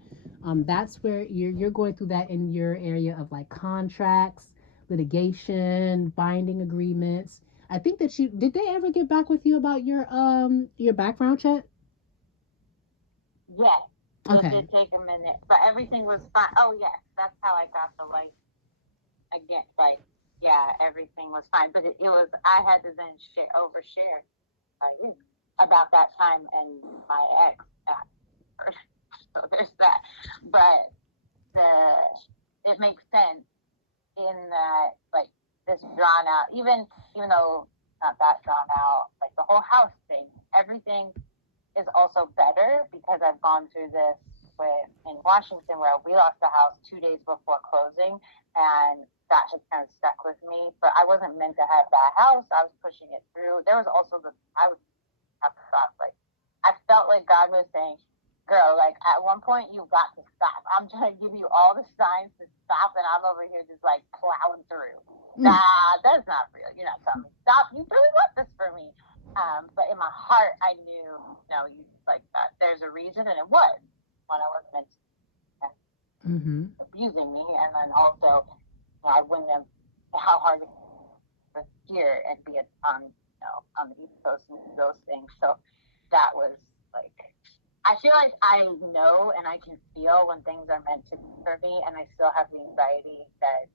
That's where you're going through that in your area of like contracts, litigation, binding agreements. I think that did they ever get back with you about your background check? Yes, it Okay. did take a minute, but everything was fine. Oh yes, that's how I got the life again. Like, yeah, everything was fine, but it was I had to then overshare about that time and my ex. So there's that, but the it makes sense in that like this drawn out, even though not that drawn out, like the whole house thing, everything is also better because I've gone through this with in Washington where we lost the house 2 days before closing, and that has kind of stuck with me. But I wasn't meant to have that house. I was pushing it through. There was also the I would have thought like I felt like God was saying, "Girl, like at one point you got to stop. I'm trying to give you all the signs to stop, and I'm over here just like plowing through. Nah, that's not real. You're not telling me stop. You really want this for me." But in my heart, I knew, no, you like that. There's a reason, and it was when I was meant to Mm-hmm. abusing me, and then also, I wouldn't have how hard it was here and be on, on the East Coast and those things. So that was like, I feel like I know and I can feel when things are meant to be for me, and I still have the anxiety that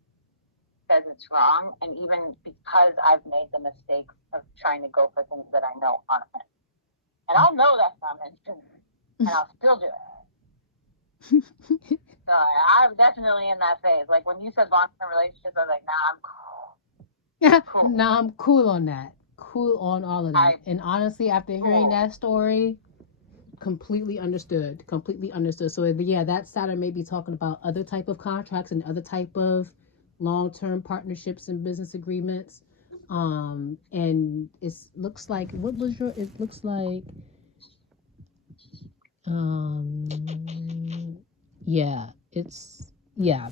says it's wrong. And even because I've made the mistakes of trying to go for things that I know aren't meant, and I'll know that's not meant to me, and I'll still do it. So I'm definitely in that phase. Like when you said long-term relationships, I was like, nah, I'm cool. Nah, I'm cool on that. Cool on all of that. I And honestly, after hearing cool. that story, completely understood. Completely understood. So yeah, that Saturn may be talking about other type of contracts and other type of long-term partnerships and business agreements. And it looks like what was your? It looks like yeah, yeah,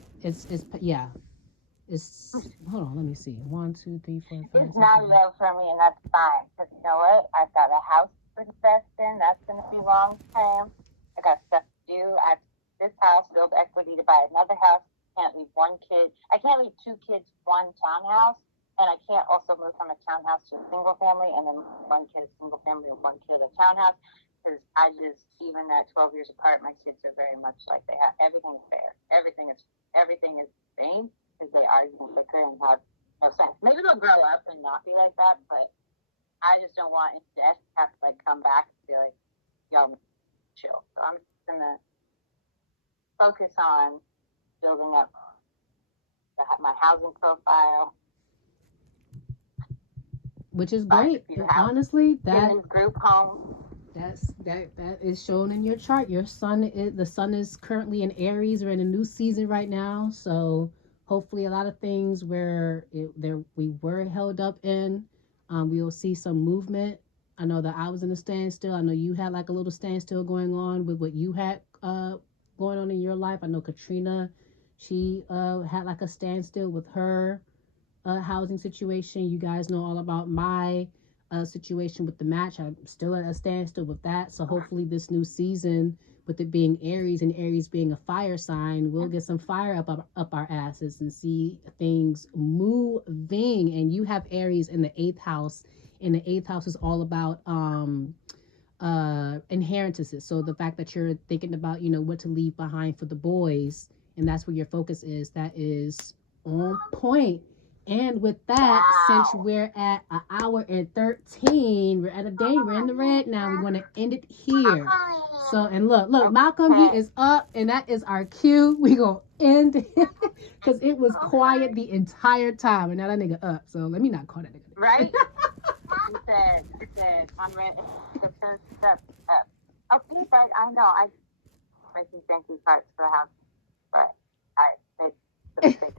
it's hold on, let me see. One, two, three, four, five, It's six, not seven. love for me, and that's fine. Because you know what? I've got a house to invest in. That's going to be long term. I got stuff to do. I've this house, build equity to buy another house. Can't leave one kid. I can't leave two kids, one townhouse, and I can't also move from a townhouse to a single family, and then one kid a single family or one kid a townhouse. Because I just, even at 12 years apart, my kids are very much like they have everything is fair. Everything is the same because they argue and bicker and have no sense. Maybe they'll grow up and not be like that, but I just don't want in death to have to like come back and be like, yo, chill. So I'm just gonna focus on building up my housing profile, Which is buying great. a few houses Honestly, in these group homes. that is shown in your chart. The sun is currently in Aries. We're in a new season right now, so hopefully a lot of things where we were held up in, we will see some movement. I know that I was in a standstill. I know you had like a little standstill going on with what you had going on in your life. I know Katrina, she had like a standstill with her housing situation. You guys know all about my situation with the match. I'm still at a standstill with that. So hopefully this new season, with it being Aries and Aries being a fire sign, we'll get some fire up our asses and see things moving. And you have Aries in the eighth house, and the eighth house is all about inheritances. So the fact that you're thinking about what to leave behind for the boys, and that's where your focus is, that is on point. And with that, since Wow. we're at an hour and 13, we're at a day, we're in the red now. We want to end it here. So, and look, Malcolm, he Okay. is up, and that is our cue. We gonna end it because it was quiet the entire time, and now that nigga up. So let me not call that nigga. Right? He said, I'm ready. The first step up. Okay, but I know I making thank you cards for the house, but I made the mistake.